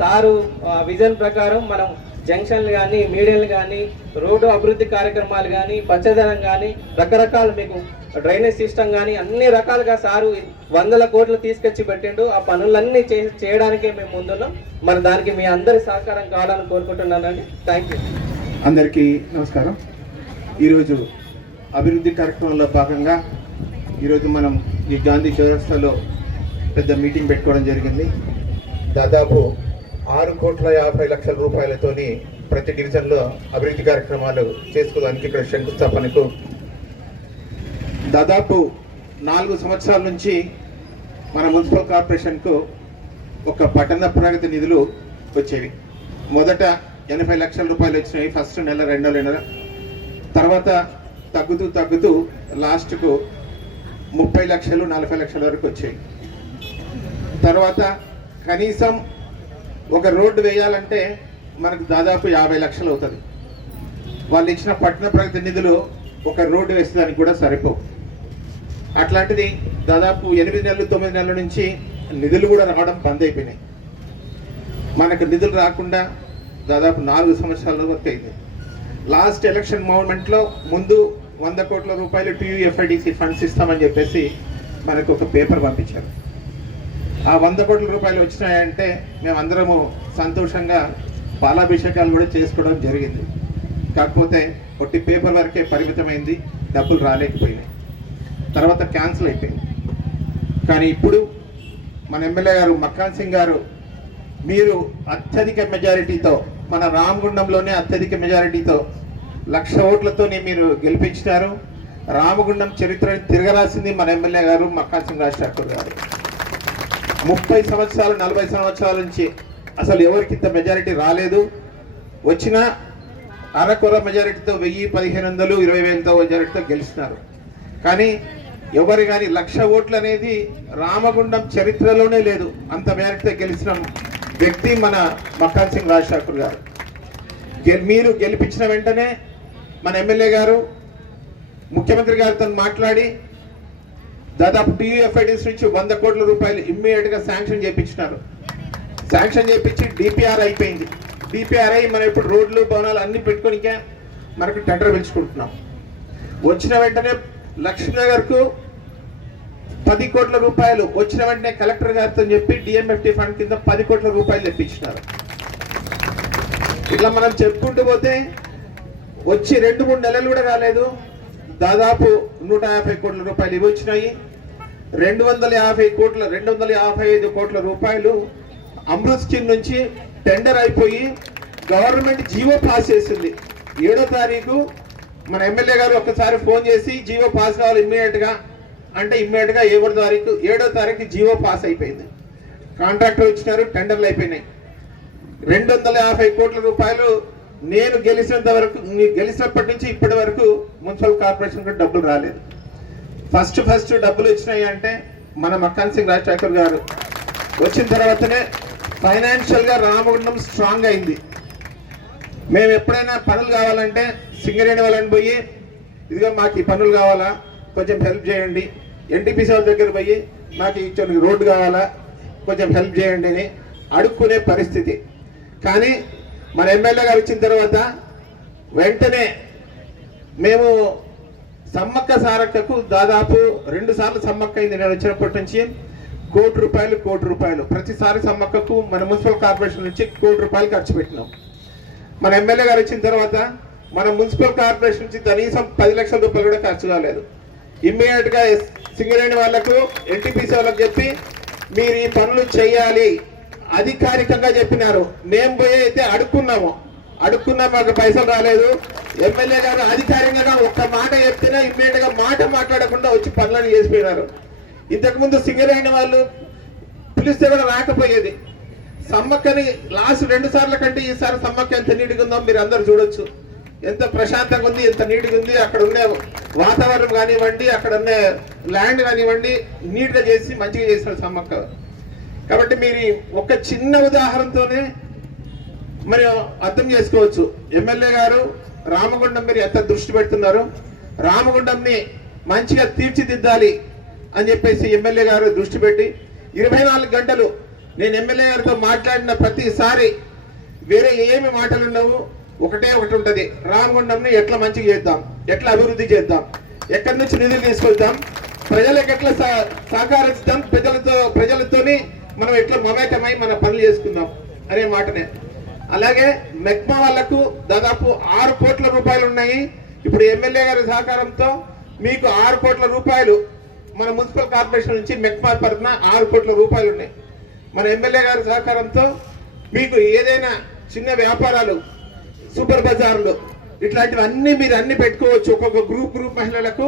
సారు విజన్ ప్రకారం మనం జంక్షన్లు కానీ, మీడియాలు కానీ, రోడ్డు అభివృద్ధి కార్యక్రమాలు కానీ, పచ్చదనం కానీ, రకరకాల మీకు డ్రైనేజ్ సిస్టమ్ కానీ అన్ని రకాలుగా సారు 100 కోట్లు తీసుకొచ్చి పెట్టిండు. ఆ పనులన్నీ చేయడానికే మేము ముందున్నాం. మరి దానికి మీ అందరి సహకారం కావాలని కోరుకుంటున్నానండి. Thank you. అందరికీ నమస్కారం. ఈరోజు అభివృద్ధి కార్యక్రమంలో భాగంగా ఈరోజు మనం ఈ గాంధీ చౌరస్తాలో పెద్ద మీటింగ్ పెట్టుకోవడం జరిగింది. దాదాపు 6,50,00,000 రూపాయలతోని ప్రతి డివిజన్లో అభివృద్ధి కార్యక్రమాలు చేసుకోవడానికి ఇక్కడ శంకుస్థాపనకు దాదాపు 4 సంవత్సరాల నుంచి మన మున్సిపల్ కార్పొరేషన్కు ఒక పట్టణ ప్రగతి నిధులు వచ్చేవి. మొదట 80 లక్షల రూపాయలు వచ్చినాయి ఫస్ట్ నెల, రెండో నెల. తర్వాత తగ్గుతూ లాస్ట్కు 30 లక్షలు, 40 లక్షల వరకు వచ్చాయి. తర్వాత కనీసం ఒక రోడ్డు వేయాలంటే మనకు దాదాపు 50 లక్షలు అవుతుంది. వాళ్ళు ఇచ్చిన పట్టణ ప్రగతి నిధులు ఒక రోడ్డు వేసేదానికి కూడా సరిపోవు. అట్లాంటిది దాదాపు 8 నెలలు, 9 నెలల నుంచి నిధులు కూడా రావడం బంద్ అయిపోయినాయి. మనకు నిధులు రాకుండా దాదాపు 4 సంవత్సరాల వరకు అయింది. లాస్ట్ ఎలక్షన్ మూమెంట్లో ముందు 100 కోట్ల రూపాయలు TUFIDC ఫండ్స్ ఇస్తామని చెప్పేసి మనకు ఒక పేపర్ పంపించారు. ఆ 100 కోట్ల రూపాయలు వచ్చినాయంటే మేమందరము సంతోషంగా పాలాభిషేకాలు కూడా చేసుకోవడం జరిగింది. కాకపోతే ఒట్టి పేపర్ వరకే పరిమితమైంది, డబ్బులు రాలేకపోయినాయి. తర్వాత క్యాన్సిల్ అయిపోయింది. కానీ ఇప్పుడు మన ఎమ్మెల్యే గారు మక్కాన్ సింగ్ గారు, మీరు అత్యధిక మెజారిటీతో, మన రామగుండంలోనే అత్యధిక మెజారిటీతో 1,00,000 ఓట్లతోనే మీరు గెలిపించినారు. రామగుండం చరిత్రని తిరగరాసింది మన ఎమ్మెల్యే గారు మక్కాన్ సింగ్ రాజ్ ఠాకూర్ గారు. 30 సంవత్సరాలు, 40 సంవత్సరాల నుంచి అసలు ఎవరికి ఇంత మెజారిటీ రాలేదు. వచ్చిన అరకొర మెజారిటీతో 1000, 1500, 20,000తో మెజారిటీతో గెలిచినారు. కానీ ఎవరు కానీ 1,00,000 ఓట్లు అనేది రామగుండం చరిత్రలోనే లేదు. అంత మెజారిటీతో గెలిచిన వ్యక్తి మన మక్కాన్ సింగ్ రాజ్ ఠాకూర్ గారు. మీరు గెలిపించిన వెంటనే మన ఎమ్మెల్యే గారు ముఖ్యమంత్రి గారితో మాట్లాడి దాదాపు TUFIDC నుంచి 100 కోట్ల రూపాయలు ఇమ్మీడియట్గా శాంక్షన్ చేయించినారు. శాంక్షన్ చేయించి DPR అయిపోయింది. DPR అయి మనం ఇప్పుడు రోడ్లు, భవనాలు అన్ని పెట్టుకోనికే మనకు టెండర్ పిలుచుకుంటున్నాం. వచ్చిన వెంటనే లక్ష్మీనగర్కు 10 కోట్ల రూపాయలు వచ్చిన వెంటనే కలెక్టర్ గారితో చెప్పి DMFT ఫండ్ కింద 10 కోట్ల రూపాయలు తెప్పించినారు. ఇట్లా మనం చెప్పుకుంటూ పోతే వచ్చి 2-3 నెలలు కూడా కాలేదు, దాదాపు 150 కోట్ల రూపాయలు ఇవి వచ్చినాయి. 255 కోట్ల రూపాయలు అమృత్ స్కీమ్ నుంచి టెండర్ అయిపోయి గవర్నమెంట్ జీవో పాస్ చేసింది. 7వ తారీఖు మన ఎమ్మెల్యే గారు ఒక్కసారి ఫోన్ చేసి జీవో పాస్ కావాలి ఇమ్మీడియట్గా అంటే ఇమ్మీడియట్గా 7వ తారీఖు జీవో పాస్ అయిపోయింది. కాంట్రాక్టర్ వచ్చినారు, టెండర్లు అయిపోయినాయి. 250 కోట్ల రూపాయలు నేను గెలిచినప్పటి నుంచి ఇప్పటి వరకు మున్సిపల్ కార్పొరేషన్కి డబ్బులు రాలేదు. ఫస్ట్ డబ్బులు వచ్చినాయి అంటే మన మక్కాన్ సింగ్ రాజ్ ఠాకూర్ గారు వచ్చిన తర్వాతనే ఫైనాన్షియల్గా రామగుండం స్ట్రాంగ్ అయింది. మేము ఎప్పుడైనా పనులు కావాలంటే సింగరేణి వాళ్ళని పోయి ఇదిగో మాకు ఈ పనులు కావాలా కొంచెం హెల్ప్ చేయండి, ఎన్టీపీసీ వాళ్ళ దగ్గర పోయి మాకు ఇచ్చిన రోడ్డు కావాలా కొంచెం హెల్ప్ చేయండి అని అడుక్కునే పరిస్థితి. కానీ మన ఎమ్మెల్యే గారు వచ్చిన తర్వాత వెంటనే మేము సమ్మక్క సారక్కకు దాదాపు 2 సార్లు సమ్మక్క అయింది. నేను వచ్చినప్పటి నుంచి ₹1 కోటి ప్రతిసారి సమ్మక్కకు మన మున్సిపల్ కార్పొరేషన్ నుంచి ₹1 కోటి ఖర్చు పెట్టినాం. మన ఎమ్మెల్యే గారు వచ్చిన తర్వాత మన మున్సిపల్ కార్పొరేషన్ నుంచి కనీసం ₹10 లక్షల కూడా ఖర్చు కాలేదు. ఇమ్మీడియట్ గా సింగరేణి వాళ్లకు ఎన్టీపీసీ వాళ్ళకి చెప్పి మీరు ఈ పనులు చేయాలి అధికారికంగా చెప్పినారు. మేము పోయి అయితే అడుక్కున్నా మాకు పైసలు రాలేదు. ఎమ్మెల్యే గారు అధికారికంగా ఒక్క మాట చెప్తేనే ఇమ్మీడియట్ గా మాట మాట్లాడకుండా వచ్చి పనులను చేసిపోయినారు. ఇంతకుముందు సింగరేణి వాళ్ళు పిలిస్తే కూడా రాకపోయేది. సమ్మక్కని లాస్ట్ 2 సార్ల కంటే ఈసారి సమ్మక్క ఎంత నీటిగా ఉందో మీరు అందరు చూడొచ్చు. ఎంత ప్రశాంతంగా ఉంది, ఎంత నీట్గా ఉంది. అక్కడ ఉండే వాతావరణం కానివ్వండి, అక్కడ ఉండే ల్యాండ్ కానివ్వండి, నీట్గా చేసి మంచిగా చేస్తారు సమ్మక్క. కాబట్టి మీరు ఒక చిన్న ఉదాహరణతోనే మరి అర్థం చేసుకోవచ్చు ఎమ్మెల్యే గారు రామగుండం మీరు ఎంత దృష్టి పెడుతున్నారు. రామగుండంని మంచిగా తీర్చిదిద్దాలి అని చెప్పేసి ఎమ్మెల్యే గారు దృష్టి పెట్టి 24 గంటలు నేను ఎమ్మెల్యే గారితో మాట్లాడిన ప్రతిసారి వేరే ఏమి మాటలు ఉండవు, ఒకటే ఒకటి ఉంటుంది. రామగుండంని ఎట్లా మంచిగా చేద్దాం, ఎట్లా అభివృద్ధి చేద్దాం, ఎక్కడి నుంచి నిధులు తీసుకొద్దాం, ప్రజలకు ఎట్లా సహకరిస్తాం, ప్రజలతోని మనం ఎట్లా మమేకమై మన పనులు చేసుకుందాం అనే మాటనే. అలాగే మెక్మా వాళ్లకు దాదాపు ₹6 కోట్ల ఉన్నాయి. ఇప్పుడు ఎమ్మెల్యే గారి సహకారంతో మీకు ₹6 కోట్ల మన మున్సిపల్ కార్పొరేషన్ నుంచి మెక్మా తరఫున ₹6 కోట్ల ఉన్నాయి. మన ఎమ్మెల్యే గారి సహకారంతో మీకు ఏదైనా చిన్న వ్యాపారాలు, సూపర్ బజార్లు ఇట్లాంటివన్నీ మీరు అన్ని పెట్టుకోవచ్చు. ఒక్కొక్క గ్రూప్ మహిళలకు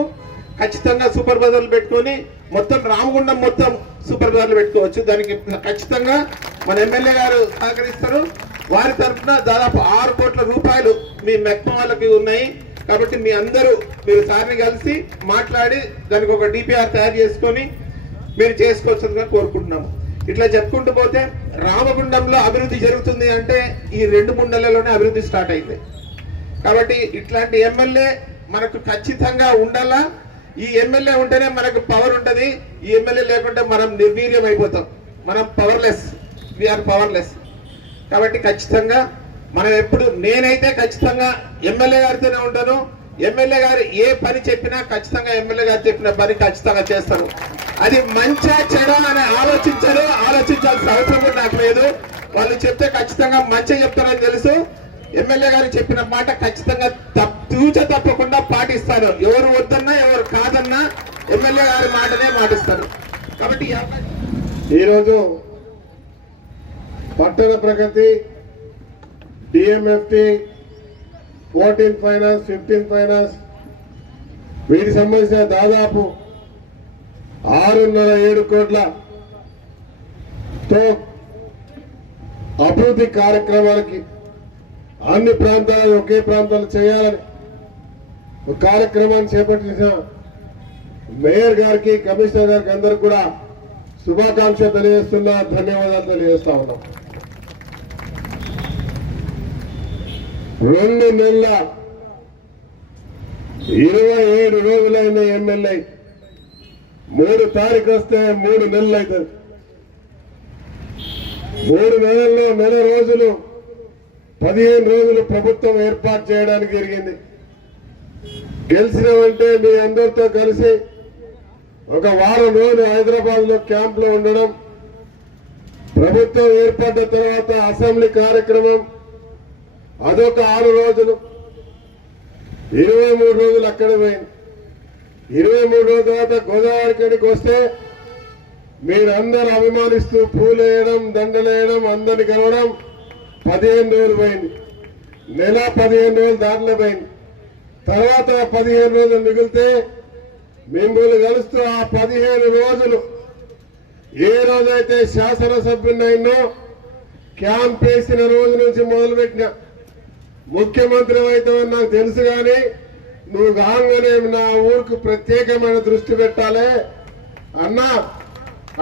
ఖచ్చితంగా సూపర్ బజార్లు పెట్టుకొని మొత్తం రామగుండం మొత్తం సూపర్ బజార్లు పెట్టుకోవచ్చు. దానికి ఖచ్చితంగా మన ఎమ్మెల్యే గారు సహకరిస్తారు. వారి తరఫున దాదాపు ₹6 కోట్ల మీ మెక్మా వాళ్ళకి ఉన్నాయి. కాబట్టి మీ అందరూ మీరు సార్ని కలిసి మాట్లాడి దానికి ఒక డిపిఆర్ తయారు చేసుకొని మీరు చేసుకోవచ్చుగా కోరుకుంటున్నాము. ఇట్లా చెప్పుకుంటూ పోతే రామగుండంలో అభివృద్ధి జరుగుతుంది అంటే ఈ 2-3 నెలల్లోనే అభివృద్ధి స్టార్ట్ అయింది. కాబట్టి ఇట్లాంటి ఎమ్మెల్యే మనకు ఖచ్చితంగా ఉండాలా. ఈ ఎమ్మెల్యే ఉంటేనే మనకు పవర్ ఉంటుంది. ఈ ఎమ్మెల్యే లేకుంటే మనం నిర్వీర్యం అయిపోతాం, మనం పవర్లెస్, వీఆర్ పవర్లెస్. కాబట్టి ఖచ్చితంగా మనం ఎప్పుడు నేనైతే ఖచ్చితంగా ఎమ్మెల్యే గారితోనే ఉంటాను. ఎమ్మెల్యే గారు ఏ పని చెప్పినా ఖచ్చితంగా ఎమ్మెల్యే గారు చెప్పిన పని ఖచ్చితంగా చేస్తారు. అది మంచా చెడా అని ఆలోచించాల్సిన అవసరం కూడా నాకు లేదు. వాళ్ళు చెప్తే ఖచ్చితంగా మంచిగా చెప్తారని తెలుసు. ఎమ్మెల్యే గారు చెప్పిన మాట ఖచ్చితంగా తప్పకుండా పాటిస్తారు. ఎవరు వద్దన్నా ఎవరు కాదన్నా ఎమ్మెల్యే గారి మాటనే మాటిస్తారు. కాబట్టి ఈరోజు పట్టణ ప్రగతి, డిఎంఎఫ్టి, 14 ఫైనాన్స్, 15 ఫైనాన్స్ వీటికి సంబంధించిన దాదాపు 6.5-7 కోట్లతో అభివృద్ధి కార్యక్రమాలకి అన్ని ప్రాంతాలు ఒకే ప్రాంతాలు చేయాలని ఒక కార్యక్రమాన్ని చేపట్టిన మేయర్ గారికి, కమిషనర్ గారికి అందరికి కూడా శుభాకాంక్షలు తెలియజేస్తున్నా, ధన్యవాదాలు తెలియజేస్తా ఉన్నాం. 2 నెలల 27 రోజులైన ఎమ్మెల్యే 3 తారీఖు వస్తే 3 నెలలు అవుతుంది. 3 నెలల్లో 9 రోజులు 15 రోజులు ప్రభుత్వం ఏర్పాటు చేయడానికి జరిగింది. గెలిచినామంటే మీ అందరితో కలిసి ఒక వారం రోజులు హైదరాబాద్ లో క్యాంప్ లో ఉండడం, ప్రభుత్వం ఏర్పడ్డ తర్వాత అసెంబ్లీ కార్యక్రమం అదొక 6 రోజులు, 23 రోజులు అక్కడ పోయింది. 23 రోజుల తర్వాత గోదావరి కడికి వస్తే మీరందరూ అభిమానిస్తూ పూలు వేయడం, దండలు వేయడం, అందరిని కలవడం 15 రోజులు పోయింది. నెల 15 రోజులు దాంట్లో పోయింది. తర్వాత 15 రోజులు మిగిలితే మిమ్మల్ని కలుస్తూ ఆ 15 రోజులు ఏ రోజైతే శాసనసభ్యున్నో క్యాంప్ వేసిన రోజు నుంచి మొదలుపెట్టిన ముఖ్యమంత్రి అవుతావని నాకు తెలుసు, కానీ నువ్వు కాగానే నా ఊరికి ప్రత్యేకమైన దృష్టి పెట్టాలి అన్నా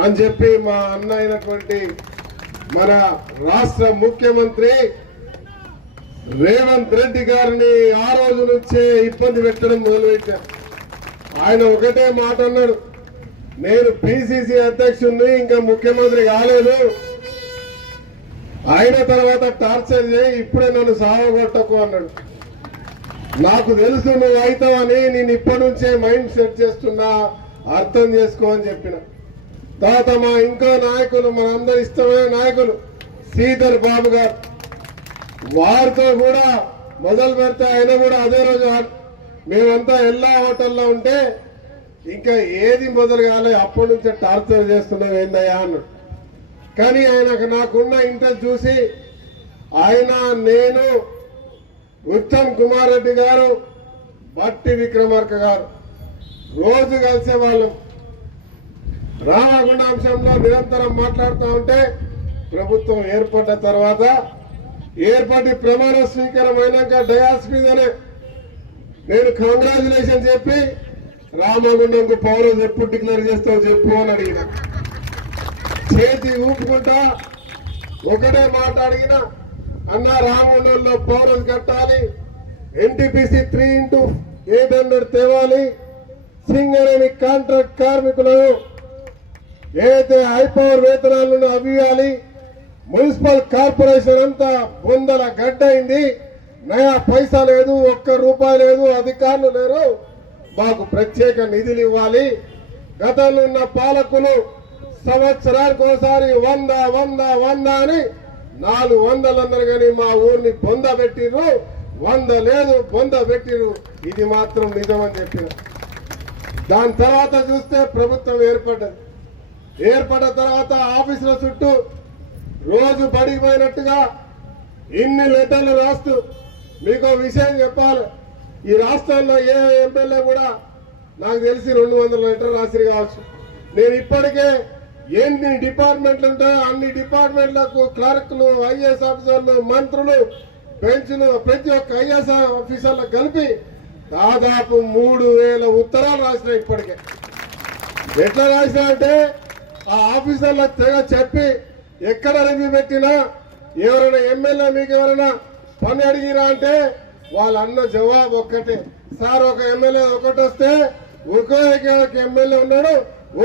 అని చెప్పి మా అన్న అయినటువంటి మన రాష్ట్ర ముఖ్యమంత్రి రేవంత్ రెడ్డి గారిని ఆ రోజు నుంచే ఇబ్బంది పెట్టడం మొదలుపెట్టారు. ఆయన ఒకటే మాట అన్నాడు, నేను పిసిసి అధ్యక్షుడిని, ఇంకా ముఖ్యమంత్రి కాలేదు, ఆయన తర్వాత టార్చర్ చేయి, ఇప్పుడే నన్ను సావగొట్టకు అన్నాడు. నాకు తెలుసు నువ్వు అవుతావని, నేను ఇప్పటి నుంచే మైండ్ సెట్ చేస్తున్నా, అర్థం చేసుకో అని చెప్పిన. తర్వాత మా ఇంకో నాయకులు, మనందరి ఇష్టమైన నాయకులు శ్రీధర్ బాబు గారు, వారితో కూడా మొదలు పెడితే ఆయన కూడా అదే రోజు మేమంతా ఎల్లా హోటల్లో ఉంటే ఇంకా ఏది మొదలు కాలే, అప్పటి నుంచే టార్చర్ చేస్తున్నావు ఏందయ్యా అన్నాడు. కానీ ఆయనకు నాకున్న ఇంట్రెస్ట్ చూసి ఆయన, నేను, ఉత్తమ్ కుమార్ రెడ్డి గారు, బట్టి విక్రమార్క గారు రోజు కలిసే వాళ్ళం. రామగుండ అంశంలో నిరంతరం మాట్లాడుతూ ఉంటే ప్రభుత్వం ఏర్పడ్డ తర్వాత ఏర్పడి ప్రమాణ స్వీకారం అయినాక డయాస్ మీదనే నేను కంగ్రాచులేషన్ చెప్పి రామగుండంకు పౌరం ఎప్పుడు డిక్లేర్ చేస్తావు చెప్పు అని అడిగిన. చేతి ఊపుకుంటా ఒకటే మాట అడిగిన, అన్న రామగుండంలో పౌరం కట్టాలి, ఎన్టీపీసీ 3x800 తేవాలి, సింగరేణి కాంట్రాక్ట్ కార్మికులను ఏదైతే హై పవర్ వేతనాలను అవి ఇవ్వాలి, మున్సిపల్ కార్పొరేషన్ అంతా బొందల గడ్డైంది, నయా పైసా లేదు, ఒక్క రూపాయి లేదు, అధికారులు లేరు, మాకు ప్రత్యేక నిధులు ఇవ్వాలి. గతంలో ఉన్న పాలకులు సంవత్సరానికి ఒకసారి 100 అని 400 అన్నారు, కానీ మా ఊరిని బొంద పెట్టిర్రు, 100 లేదు బొంద పెట్టిర్రు, ఇది మాత్రం నిజమని చెప్పిన. దాని తర్వాత చూస్తే ప్రభుత్వం ఏర్పడ్డ తర్వాత ఆఫీసుల చుట్టూ రోజు పడిపోయినట్టుగా ఇన్ని లెటర్లు రాస్తూ, మీకు విషయం చెప్పాలి, ఈ రాష్ట్రంలో ఏ ఎమ్మెల్యే కూడా నాకు తెలిసి 200 లెటర్లు రాసిరు కావచ్చు. నేను ఇప్పటికే ఎన్ని డిపార్ట్మెంట్లు ఉంటాయో అన్ని డిపార్ట్మెంట్లకు క్లర్క్లు, ఐఏఎస్ ఆఫీసర్లు, మంత్రులు, బెంచ్లు, ప్రతి ఒక్క ఐఏఎస్ ఆఫీసర్లకు కలిపి దాదాపు 3000 ఉత్తరాలు రాసిన. ఇప్పటికే ఎట్లా రాసినా అంటే ఆ ఆఫీసర్లకు తెగ చెప్పి, ఎక్కడ రివ్యూ పెట్టినా ఎవరైనా ఎమ్మెల్యే మీకు ఎవరైనా పని అడిగిరా అంటే వాళ్ళన్న జవాబు ఒక్కటే, సార్ ఒక ఎమ్మెల్యే ఒకటి వస్తే ఒక్కొక్క ఎమ్మెల్యే ఉన్నాడు,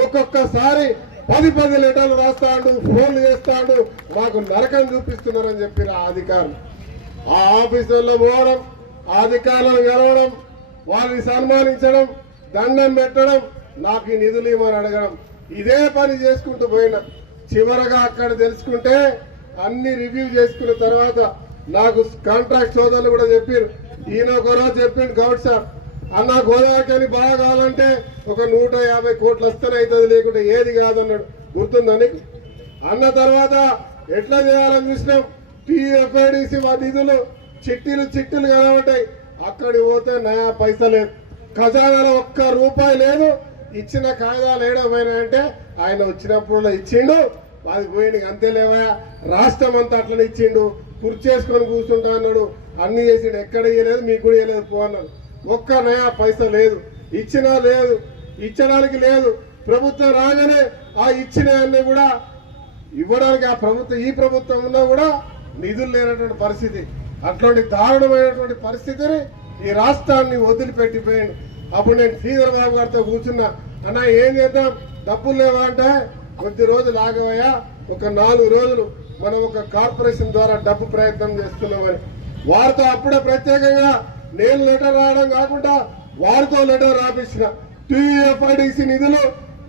ఒక్కొక్కసారి 10 లెటర్లు రాస్తాడు, ఫోన్లు చేస్తాడు, మాకు నరకం చూపిస్తున్నారని చెప్పిన ఆ అధికారులు. ఆ ఆఫీసుల్లో పోవడం, ఆ అధికారులను గెలవడం, వారిని సన్మానించడం, దండం పెట్టడం, నాకు ఈ నిధులు ఇవ్వమని అడగడం, ఇదే పని చేసుకుంటూ పోయినా. చివరగా అక్కడ తెలుసుకుంటే అన్ని రివ్యూ చేసుకున్న తర్వాత నాకు కాంట్రాక్ట్ సోదరులు కూడా చెప్పారు. ఈయన ఒకరోజు చెప్పిండు, గౌడ్ సార్ అన్న గోదావరికి బాగా కావాలంటే ఒక 150 కోట్లు వస్తేనే అవుతుంది, లేకుంటే ఏది కాదన్నాడు. గుర్తుందని అన్న తర్వాత ఎట్లా చేయాలని చూసినాం. టీఎఫ్ఐడిసి నిధులు చిట్టీలు కనబడ్డాయి, అక్కడికి పోతే నయా పైసా లేదు, ఖజానాలో ఒక్క రూపాయి లేదు. ఇచ్చిన కాగితాలు ఏడమైనాయంటే ఆయన వచ్చినప్పుడు ఇచ్చిండు, అది పోయింది, అంతే లేవా. రాష్ట్రం అంతా అట్లనే ఇచ్చిండు, కుర్చేసుకొని కూర్చుంటా అన్నాడు, అన్ని చేసిండు, ఎక్కడ ఇయ్యలేదు, మీకు కూడా ఇయ్యలేదు పో అన్నాడు. ఒక్క నయా పైసా లేదు, ఇచ్చినా లేదు, ఇచ్చడానికి లేదు. ప్రభుత్వం రాగానే ఆ ఇచ్చిన అన్ని కూడా ఇవ్వడానికి ఈ ప్రభుత్వం ఉన్నా కూడా నిధులు లేనటువంటి పరిస్థితి. అట్లాంటి దారుణమైనటువంటి పరిస్థితిని ఈ రాష్ట్రాన్ని వదిలిపెట్టిపోయాడు. అప్పుడు నేను శ్రీధర్ బాబు గారితో కూర్చున్నా, అన్న ఏం చేద్దాం, డబ్బులు లేవా అంటే కొద్ది రోజులు ఆగవయ్యా, ఒక 4 రోజులు మనం ఒక కార్పొరేషన్ ద్వారా డబ్బు ప్రయత్నం చేస్తున్నామని. వారితో అప్పుడే ప్రత్యేకంగా నేను లెటర్ రాయడం కాకుండా వారితో లెటర్ రాపించిన. టీఎఫ్ఐడిసి నిధులు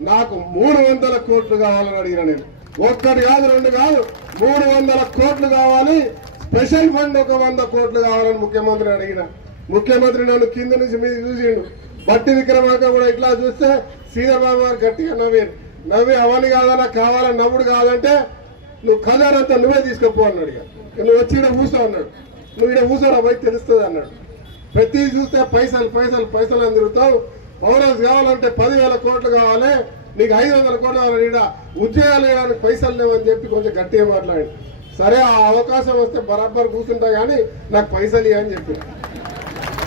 నాకు 300 కోట్లు కావాలని అడిగిన. నేను ఒక్కటి కాదు, 2 కాదు, 300 కోట్లు కావాలి, స్పెషల్ ఫండ్ ఒక 100 కోట్లు కావాలని ముఖ్యమంత్రిని అడిగిన. ముఖ్యమంత్రి నన్ను కింద నుంచి మీద చూసిండు. బట్టి విక్రమార్క కూడా ఇట్లా చూస్తే శ్రీధర్ బాబు గారు గట్టిగా నవ్వి అవన్నీ కాదన్నా, కావాలని నవ్వుడు కాదంటే నువ్వు ఖజానంతా నువ్వే తీసుకుపో అన్నాడు. నువ్వు వచ్చి ఇక్కడ కూర్చో అన్నాడు, నువ్వు ఇక్కడ కూర్చోరా బయట తెలుస్తుంది అన్నాడు. ప్రతి చూస్తే పైసలు అని తిరుగుతావు, పౌరస్ కావాలంటే 10,000 కోట్లు కావాలి, నీకు 500 కోట్లు కావాలి, ఇక్కడ ఉద్యోగాలు వేయడానికి పైసలు లేవని చెప్పి కొంచెం గట్టిగా మాట్లాడి సరే ఆ అవకాశం వస్తే బరాబర్ కూర్చుంటా కానీ నాకు పైసలు ఇవ్వని చెప్పి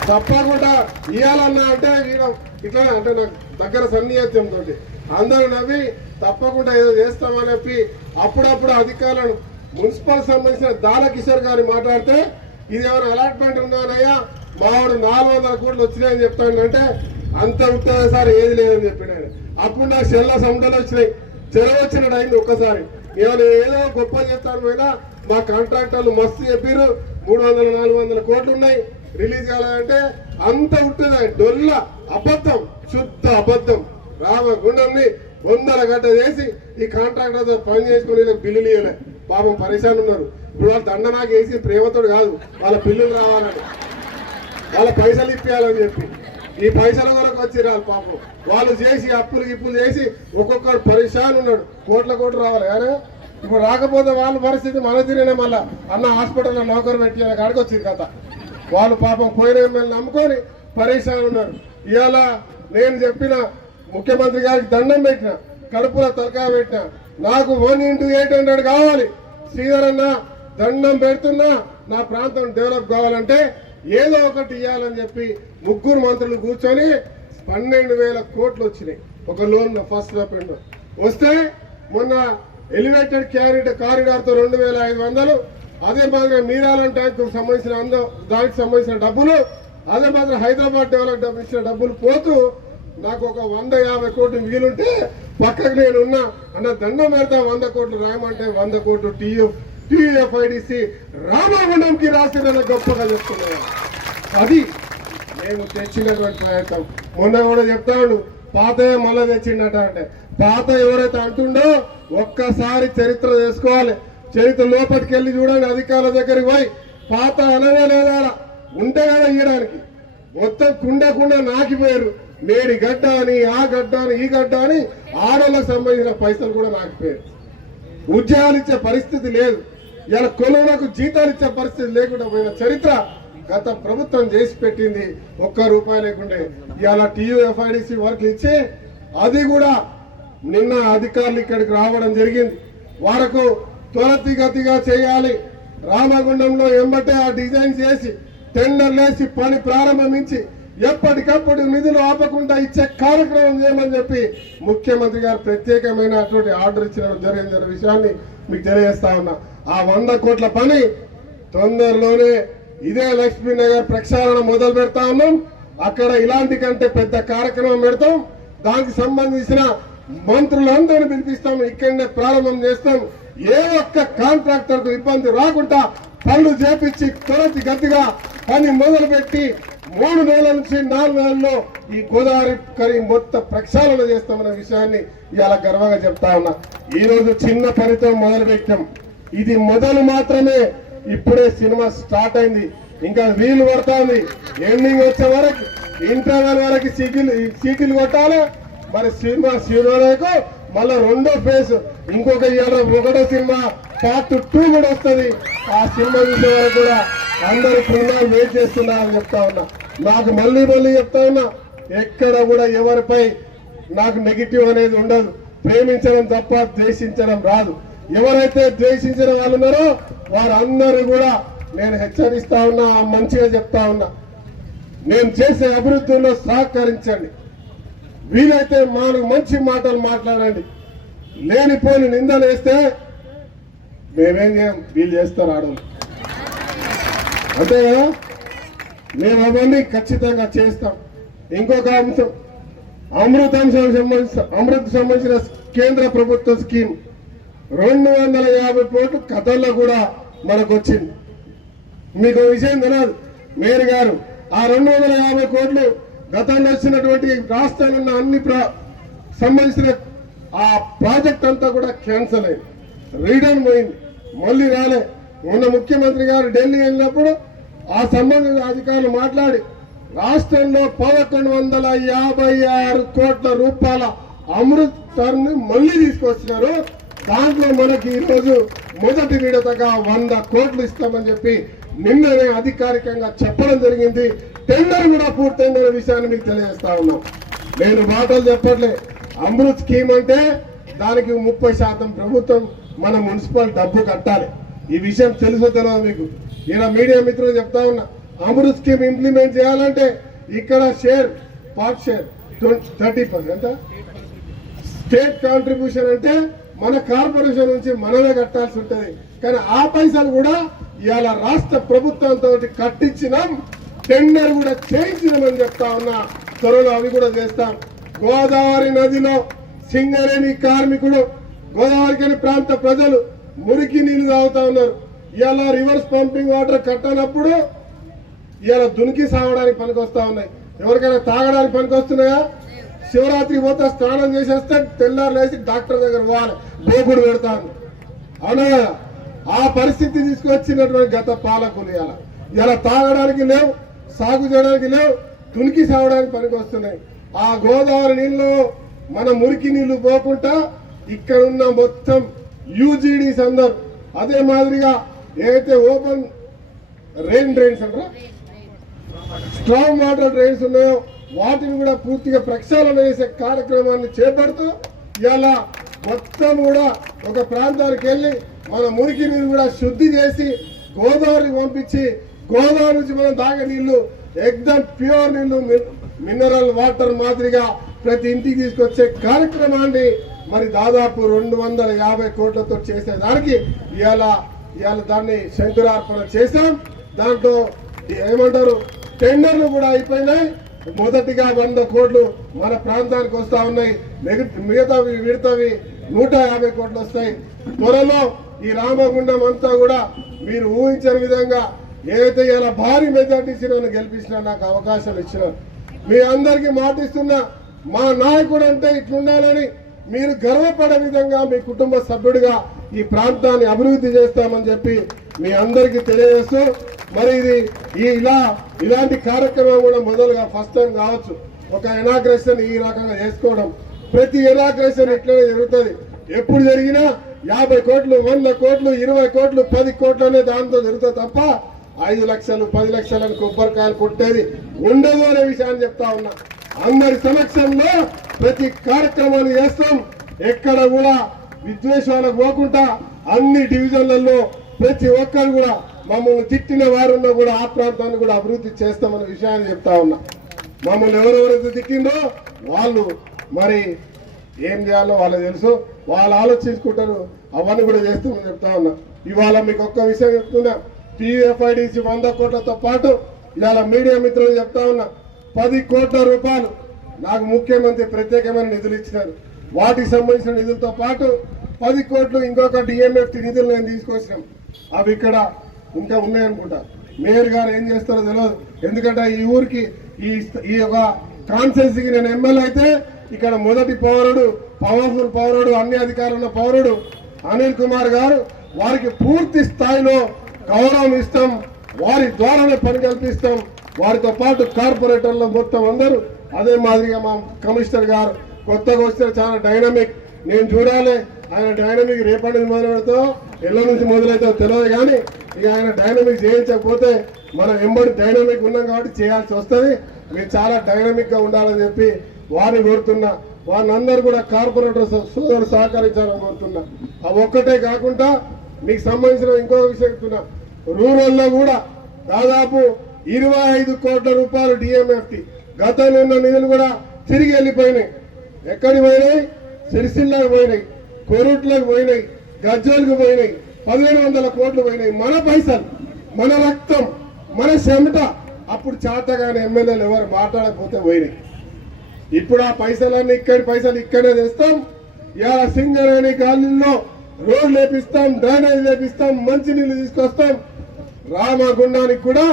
తప్పకుండా ఇవ్వాలన్నా అంటే ఇట్లా అంటే నాకు దగ్గర సన్నిహిత్యంతో అందరూ నవ్వి తప్పకుండా ఏదో చేస్తామని చెప్పి అప్పుడప్పుడు అధికారులను మున్సిపల్ సంబంధించిన దాల కిషోర్ గారు మాట్లాడితే ఇది ఏమైనా అలాట్మెంట్ ఉందానయ్యా మావాడు 400 కోట్లు వచ్చినాయని చెప్తానంటే అంత ఉంటుంది సార్ ఏది లేదని చెప్పినాడు. అప్పుడు నాకు చెల్ల సముద్రాలు వచ్చినాయి, చెరవ వచ్చినట్టు అయింది ఒక్కసారి. ఏదో గొప్ప చేస్తాను పోయినా మా కాంట్రాక్టర్లు మస్తు చెప్పారు 300-400 కోట్లు ఉన్నాయి రిలీజ్ కాలేదంటే అంత ఉంటుంది. డొల్ల అబద్ధం, శుద్ధ అబద్ధం. రామగుండంని 100 గంట చేసి ఈ కాంట్రాక్టర్తో పని చేసుకుని బిల్లులు ఇవ్వలే. పాపం పరేషాన్ ఉన్నారు. ఇప్పుడు వాళ్ళు దండ నాకు వేసి ప్రేమతో కాదు, వాళ్ళ బిల్లులు రావాలని, వాళ్ళ పైసలు ఇప్పించాలని చెప్పి ఈ పైసల వరకు వచ్చి రాదు. పాపం వాళ్ళు చేసి అప్పులు చేసి ఒక్కొక్కడు పరేషాన్ ఉన్నాడు. కోట్లు రావాలి కానీ ఇప్పుడు రాకపోతే వాళ్ళ పరిస్థితి మన తిరిగిన మళ్ళా అన్న హాస్పిటల్లో నౌకరు పెట్టి కాడికి వచ్చింది కథ. వాళ్ళు పాపం పోయిన ఎమ్మెల్యే నమ్ముకొని పరేషాన్ ఉన్నారు. ఇవాళ నేను చెప్పిన ముఖ్యమంత్రి గారికి దండం పెట్టిన, కడుపులో తలకాయ పెట్టిన, నాకు 1x800 కావాలి. శ్రీధర్ అన్న దండం పెడుతున్నా, నా ప్రాంతం డెవలప్ కావాలంటే ఏదో ఒకటి ఇవ్వాలని చెప్పి 3 మంత్రులు కూర్చొని 12,000 కోట్లు వచ్చినాయి ఒక లోన్ ఫస్ట్ పేమెంట్ వస్తే. మొన్న ఎలివేటెడ్ కారిడార్ తో 2,500, అదే మాదిరిగా మీరాలం ట్యాంక్ సంబంధించిన దానికి సంబంధించిన డబ్బులు, అదే మాదిరిగా హైదరాబాద్ డెవలప్ ఇచ్చిన డబ్బులు పోతూ నాకు ఒక 150 కోట్లు వీలుంటే పక్కకు నేను ఉన్నా అన్న దండం పెడతా 100 కోట్లు రాయమంటే 100 కోట్లు టీయూఎఫ్ఐడిసి రామగుండంకి రాసిన గొప్పగా చెప్తున్నాను. అది మేము తెచ్చినటువంటి ప్రయత్నం. మొన్న కూడా చెప్తాడు పాత మళ్ళా తెచ్చిండట అంటే పాత ఎవరైతే అంటుండో ఒక్కసారి చరిత్ర చేసుకోవాలి. చరిత్ర లోపలికి వెళ్ళి చూడండి, అధికారుల దగ్గరికి పోయి పాత అనవే లేదా ఉంటే కదా ఇవ్వడానికి. మొత్తం కుండ నాకిపోయారు. నేడి గడ్డ అని ఆ గడ్డ అని ఈ గడ్డ అని ఆడోళ్ళకు సంబంధించిన పైసలు కూడా నాకిపోయారు. ఉద్యోగాలు ఇచ్చే పరిస్థితి లేదు. ఇలా కొలువులకు జీతాలు ఇచ్చే పరిస్థితి లేకుండా పోయిన చరిత్ర గత ప్రభుత్వం చేసి పెట్టింది. ₹1 లేకుండే ఇవాళ టీయూఎఫ్ఐడిసి వర్క్ ఇచ్చి అది కూడా నిన్న అధికారులు ఇక్కడికి రావడం జరిగింది. వారకు త్వరితగతిగా చేయాలి. రామగుండంలో ఎంబటే ఆ డిజైన్ చేసి టెండర్లు వేసి పని ప్రారంభించి ఎప్పటికప్పుడు నిధులు ఆపకుండా ఇచ్చే కార్యక్రమం చేయమని చెప్పి ముఖ్యమంత్రి గారు ప్రత్యేకమైనటువంటి ఆర్డర్ ఇచ్చిన జరిగిన విషయాన్ని మీకు తెలియజేస్తా ఉన్నా. ఆ 100 కోట్ల పని తొందరలోనే ఇదే లక్ష్మీనగర్ ప్రక్షాళన మొదలు పెడతా ఉన్నాం. అక్కడ ఇలాంటి కంటే పెద్ద కార్యక్రమం పెడతాం. దానికి సంబంధించిన మంత్రులందరినీ పిలిపిస్తాం, ఇక్కడనే ప్రారంభం చేస్తాం. ఏ ఒక్క కాంట్రాక్టర్ కు ఇబ్బంది రాకుండా పనులు చేపించి త్వరితగతిగా పని మొదలు పెట్టి 3 నెలల నుంచి 4 నెలల్లో ఈ గోదావరి కరి మొత్తం ప్రక్షాళన చేస్తామన్న విషయాన్ని ఇవాళ గర్వంగా చెప్తా ఉన్నా. ఈ రోజు చిన్న పనితో మొదలు పెట్టాం. ఇది మొదలు మాత్రమే. ఇప్పుడే సినిమా స్టార్ట్ అయింది, ఇంకా వీలు పడుతుంది. ఎండింగ్ వచ్చే వరకు ఇంటర్వెల్ వరకు సీకిలు కొట్టాలి. మరి సినిమా వరకు మళ్ళా 2వ ఫేజ్ ఇంకొక 1వ సినిమా పార్ట్ 2 కూడా వస్తుంది. ఆ సినిమా చూసే వరకు కూడా అందరూ ప్రణాళిక వెయిట్ చేస్తున్నారని చెప్తా ఉన్నా. నాకు మళ్ళీ చెప్తా ఉన్నా, ఎక్కడ కూడా ఎవరిపై నాకు నెగిటివ్ అనేది ఉండదు. ప్రేమించడం తప్ప ద్వేషించడం రాదు. ఎవరైతే ద్వేషించిన వాళ్ళు ఉన్నారో వారందరూ కూడా నేను హెచ్చరిస్తా ఉన్నా, మంచిగా చెప్తా ఉన్నా. నేను చేసే అభివృద్ధిలో సహకరించండి. వీలైతే మంచి మాటలు మాట్లాడండి. లేనిపోని నిందలు వేస్తే మేమేం చేయం, వీళ్ళు చేస్తారు ఆడవాళ్ళు. అంతే కదా, మేము అవన్నీ ఖచ్చితంగా చేస్తాం. ఇంకొక అంశం, అమృత్ సంబంధించిన కేంద్ర ప్రభుత్వ స్కీమ్ 250 కోట్లు కథల్లో కూడా మనకు వచ్చింది. మీకు విషయం తెలియదు, మేయర్ గారు ఆ 250 కోట్లు గతంలో వచ్చినటువంటి రాష్ట్రాల్లో ఉన్న అన్ని సంబంధించిన ఆ ప్రాజెక్ట్ అంతా కూడా క్యాన్సల్ అయింది, రిటర్న్ పోయింది, మళ్ళీ రాలే. మొన్న ముఖ్యమంత్రి గారు ఢిల్లీ వెళ్ళినప్పుడు ఆ సంబంధిత అధికారులు మాట్లాడి రాష్ట్రంలో 1156 కోట్ల రూపాయల అమృత్ ని మళ్ళీ తీసుకొచ్చినారు. దాంట్లో మనకి ఈరోజు మొదటి విడతగా 100 కోట్లు ఇస్తామని చెప్పి నిన్ననే అధికారికంగా చెప్పడం జరిగింది. టెండర్ కూడా పూర్తయిన విషయాన్ని మీకు తెలియజేస్తా ఉన్నాం. నేను మాటలు చెప్పట్లే. అమృత్ స్కీమ్ అంటే దానికి 30% ప్రభుత్వం మన మున్సిపల్ డబ్బు కట్టాలి. ఈ విషయం తెలుసో తెలియదు మీకు. ఈయన మీడియా మిత్రులు చెప్తా ఉన్నా, అమృత్ స్కీమ్ ఇంప్లిమెంట్ చేయాలంటే ఇక్కడ పార్ట్ షేర్ 30%, స్టేట్ కాంట్రిబ్యూషన్ అంటే మన కార్పొరేషన్ నుంచి మనమే కట్టాల్సి ఉంటుంది. కానీ ఆ పైసలు కూడా ఇవాళ రాష్ట్ర ప్రభుత్వంతో కట్టించినాం, టెండర్ కూడా చేయించినామని చెప్తా ఉన్నా. త్వరలో అవి కూడా చేస్తాం. గోదావరి నదిలో సింగరేణి కార్మికుడు, గోదావరి ప్రాంత ప్రజలు మురికి నీళ్లు తాగుతా ఉన్నారు. ఇవాళ రివర్స్ పంపింగ్ వాటర్ కట్టనప్పుడు ఇవాళ దునికి సాగడానికి పనికి వస్తా ఉన్నాయి. ఎవరికైనా తాగడానికి పనికి వస్తున్నాయా? శివరాత్రి పోతే స్నానం చేసేస్తే తెల్లారు లేచి డాక్టర్ దగ్గర పోవాలి, బోకుడు పెడతాను. అవునా కదా? ఆ పరిస్థితి తీసుకొచ్చినటువంటి గత పాలకులు ఇలా తాగడానికి లేవు, సాగు చేయడానికి లేవు, దునికి సాగడానికి పనికి వస్తున్నాయి. ఆ గోదావరి నీళ్ళు మన మురికి నీళ్లు పోకుండా ఇక్కడ ఉన్న మొత్తం యూజీడీస్ అందరు, అదే మాదిరిగా ఏదైతే ఓపెన్ డ్రైన్స్ అంటారా, స్ట్రాంగ్ వాటర్ డ్రైన్స్ ఉన్నాయో వాటిని కూడా పూర్తిగా ప్రక్షాళన చేసే కార్యక్రమాన్ని చేపడుతూ ఇలా మొత్తం కూడా ఒక ప్రాంతానికి వెళ్ళి మన మురికి నీరు కూడా శుద్ధి చేసి గోదావరికి పంపించి గోదావరి నుంచి మనం తాగే నీళ్లు ఎగ్జామ్ ప్యూర్ నీళ్లు మినరల్ వాటర్ మాదిరిగా ప్రతి ఇంటికి తీసుకొచ్చే కార్యక్రమాన్ని మరి దాదాపు 250 కోట్లతో చేసేదానికి ఇవాళ దాన్ని శంకురార్పణ చేశాం. దాంట్లో ఏమంటారు టెండర్లు కూడా అయిపోయినాయి. మొదటిగా 100 కోట్లు మన ప్రాంతానికి వస్తా ఉన్నాయి. మిగతావి విడతవి 150 కోట్లు వస్తాయి. త్వరలో ఈ రామగుండం అంతా కూడా మీరు ఊహించిన విధంగా ఏదైతే ఇలా భారీ మెజార్టీ ఇచ్చిన గెలిపించినా, నాకు అవకాశం ఇచ్చిన మీ అందరికీ మాటిస్తున్నా, మా నాయకుడు అంటే ఇట్లుండాలని మీరు గర్వపడే విధంగా మీ కుటుంబ సభ్యుడిగా ఈ ప్రాంతాన్ని అభివృద్ధి చేస్తామని చెప్పి మీ అందరికీ తెలియజేస్తూ, మరి ఇది ఇలాంటి కార్యక్రమం కూడా మొదలుగా ఫస్ట్ టైం కావచ్చు ఒక ఇనాగ్రేషన్ ఈ రకంగా చేసుకోవడం. ప్రతి ఇనాగ్రేషన్ ఇట్లనే జరుగుతుంది. ఎప్పుడు జరిగినా 50 కోట్లు, 100 కోట్లు, 20 కోట్లు, 10 కోట్లు అనే దాంతో జరుగుతుంది తప్ప 5 లక్షలు 10 లక్షలను కొబ్బరికాయలు కొట్టేది ఉండదు అనే విషయాన్ని చెప్తా ఉన్నా. అందరి సమక్షంలో ప్రతి కార్యక్రమాన్ని చేస్తాం. ఎక్కడ కూడా విద్వేషాలకు పోకుండా అన్ని డివిజన్లలో ప్రతి ఒక్కరు కూడా మమ్మల్ని తిట్టిన వారున్నా కూడా ఆ ప్రాంతాన్ని కూడా అభివృద్ధి చేస్తామనే విషయాన్ని చెప్తా ఉన్నా. మమ్మల్ని ఎవరెవరైతే తిట్టిందో వాళ్ళు మరి ఏం చేయాలో వాళ్ళకి తెలుసు, వాళ్ళు ఆలోచించుకుంటారు. అవన్నీ కూడా చేస్తామని చెప్తా ఉన్నా. ఇవాళ మీకు ఒక్క విషయం చెప్తున్నా, టీఎఫ్ఐడిసి 100 కోట్లతో పాటు ఇవాళ మీడియా మిత్రులు చెప్తా ఉన్నా 10 కోట్ల రూపాయలు నాకు ముఖ్యమంత్రి ప్రత్యేకమైన నిధులు ఇచ్చినారు. వాటికి సంబంధించిన నిధులతో పాటు 10 కోట్లు ఇంకొక డిఎంఎఫ్టి నిధులు నేను తీసుకొచ్చినాం. అవి ఇక్కడ ఇంకా ఉన్నాయనుకుంటా. మేయర్ గారు ఏం చేస్తారో తెలియదు. ఎందుకంటే ఈ ఊరికి ఈ యొక్క కాన్స్టిట్యున్సీకి నేను ఎమ్మెల్యే అయితే ఇక్కడ మొదటి పవర్ఫుల్ పౌరుడు, అన్ని అధికారుల పౌరుడు అనిల్ కుమార్ గారు, వారికి పూర్తి స్థాయిలో గౌరవం ఇస్తాం, వారి ద్వారానే పని కల్పిస్తాం. వారితో పాటు కార్పొరేటర్లు మొత్తం అందరూ అదే మాదిరిగా మా కమిషనర్ గారు కొత్తగా వస్తే చాలా డైనమిక్. నేను చూడాలి ఆయన డైనమిక్ రేపటి నుంచి మొదలు పెడతాం, ఎల్ల నుంచి మొదలవుతావు తెలియదు. కానీ ఇక ఆయన డైనమిక్ చేయించకపోతే మనం ఎంబడి డైనమిక్ ఉన్నాం కాబట్టి చేయాల్సి వస్తుంది. మీరు చాలా డైనమిక్ గా ఉండాలని చెప్పి వారిని కోరుతున్నా. వారిని అందరూ కూడా కార్పొరేటర్ సోదరులు సహకరించాలని కోరుతున్నా. అవి ఒక్కటే కాకుండా మీకు సంబంధించిన ఇంకొక విషయం చెప్తున్నా, రూరల్లో కూడా దాదాపు 25 కోట్ల రూపాయలు డిఎంఎఫ్టి గతంలో ఉన్న నిధులు కూడా తిరిగి వెళ్ళిపోయినాయి. ఎక్కడికి పోయినాయి? సిరిసిల్లకు పోయినాయి, కోరుట్లకు పోయినాయి, గజ్జోలకు పోయినాయి, 1500 కోట్లు పోయినాయి. మన పైసలు, మన రక్తం, మన చెమట. అప్పుడు చేతగానే ఎమ్మెల్యేలు ఎవరు మాట్లాడకపోతే పోయినాయి. ఇప్పుడు ఆ పైసలన్నీ ఇక్కడి పైసలు ఇక్కడే తెస్తాం. ఇలా సింగరేణి కాలనీలో రోడ్లు లేపిస్తాం, డ్రైనేజ్ లేపిస్తాం, మంచినీళ్ళు తీసుకొస్తాం. రామగుండానికి కూడా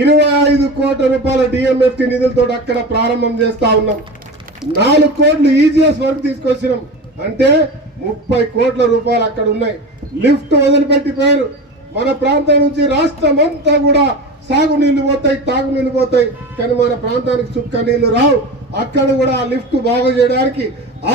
25 కోట్ల రూపాయల డిఎంఎఫ్టి నిధులతో అక్కడ ప్రారంభం చేస్తా ఉన్నాం. 4 కోట్లు ఈజీఎస్ వరకు తీసుకొచ్చినాం. అంటే 30 కోట్ల రూపాయలు అక్కడ ఉన్నాయి. లిఫ్ట్ వదిలిపెట్టిపోయారు. మన ప్రాంతం నుంచి రాష్ట్రం అంతా కూడా సాగు నీళ్లు పోతాయి, తాగు నీళ్లు పోతాయి. కానీ మన ప్రాంతానికి చుక్క నీళ్లు రావు. అక్కడ కూడా ఆ లిఫ్ట్ బాగు చేయడానికి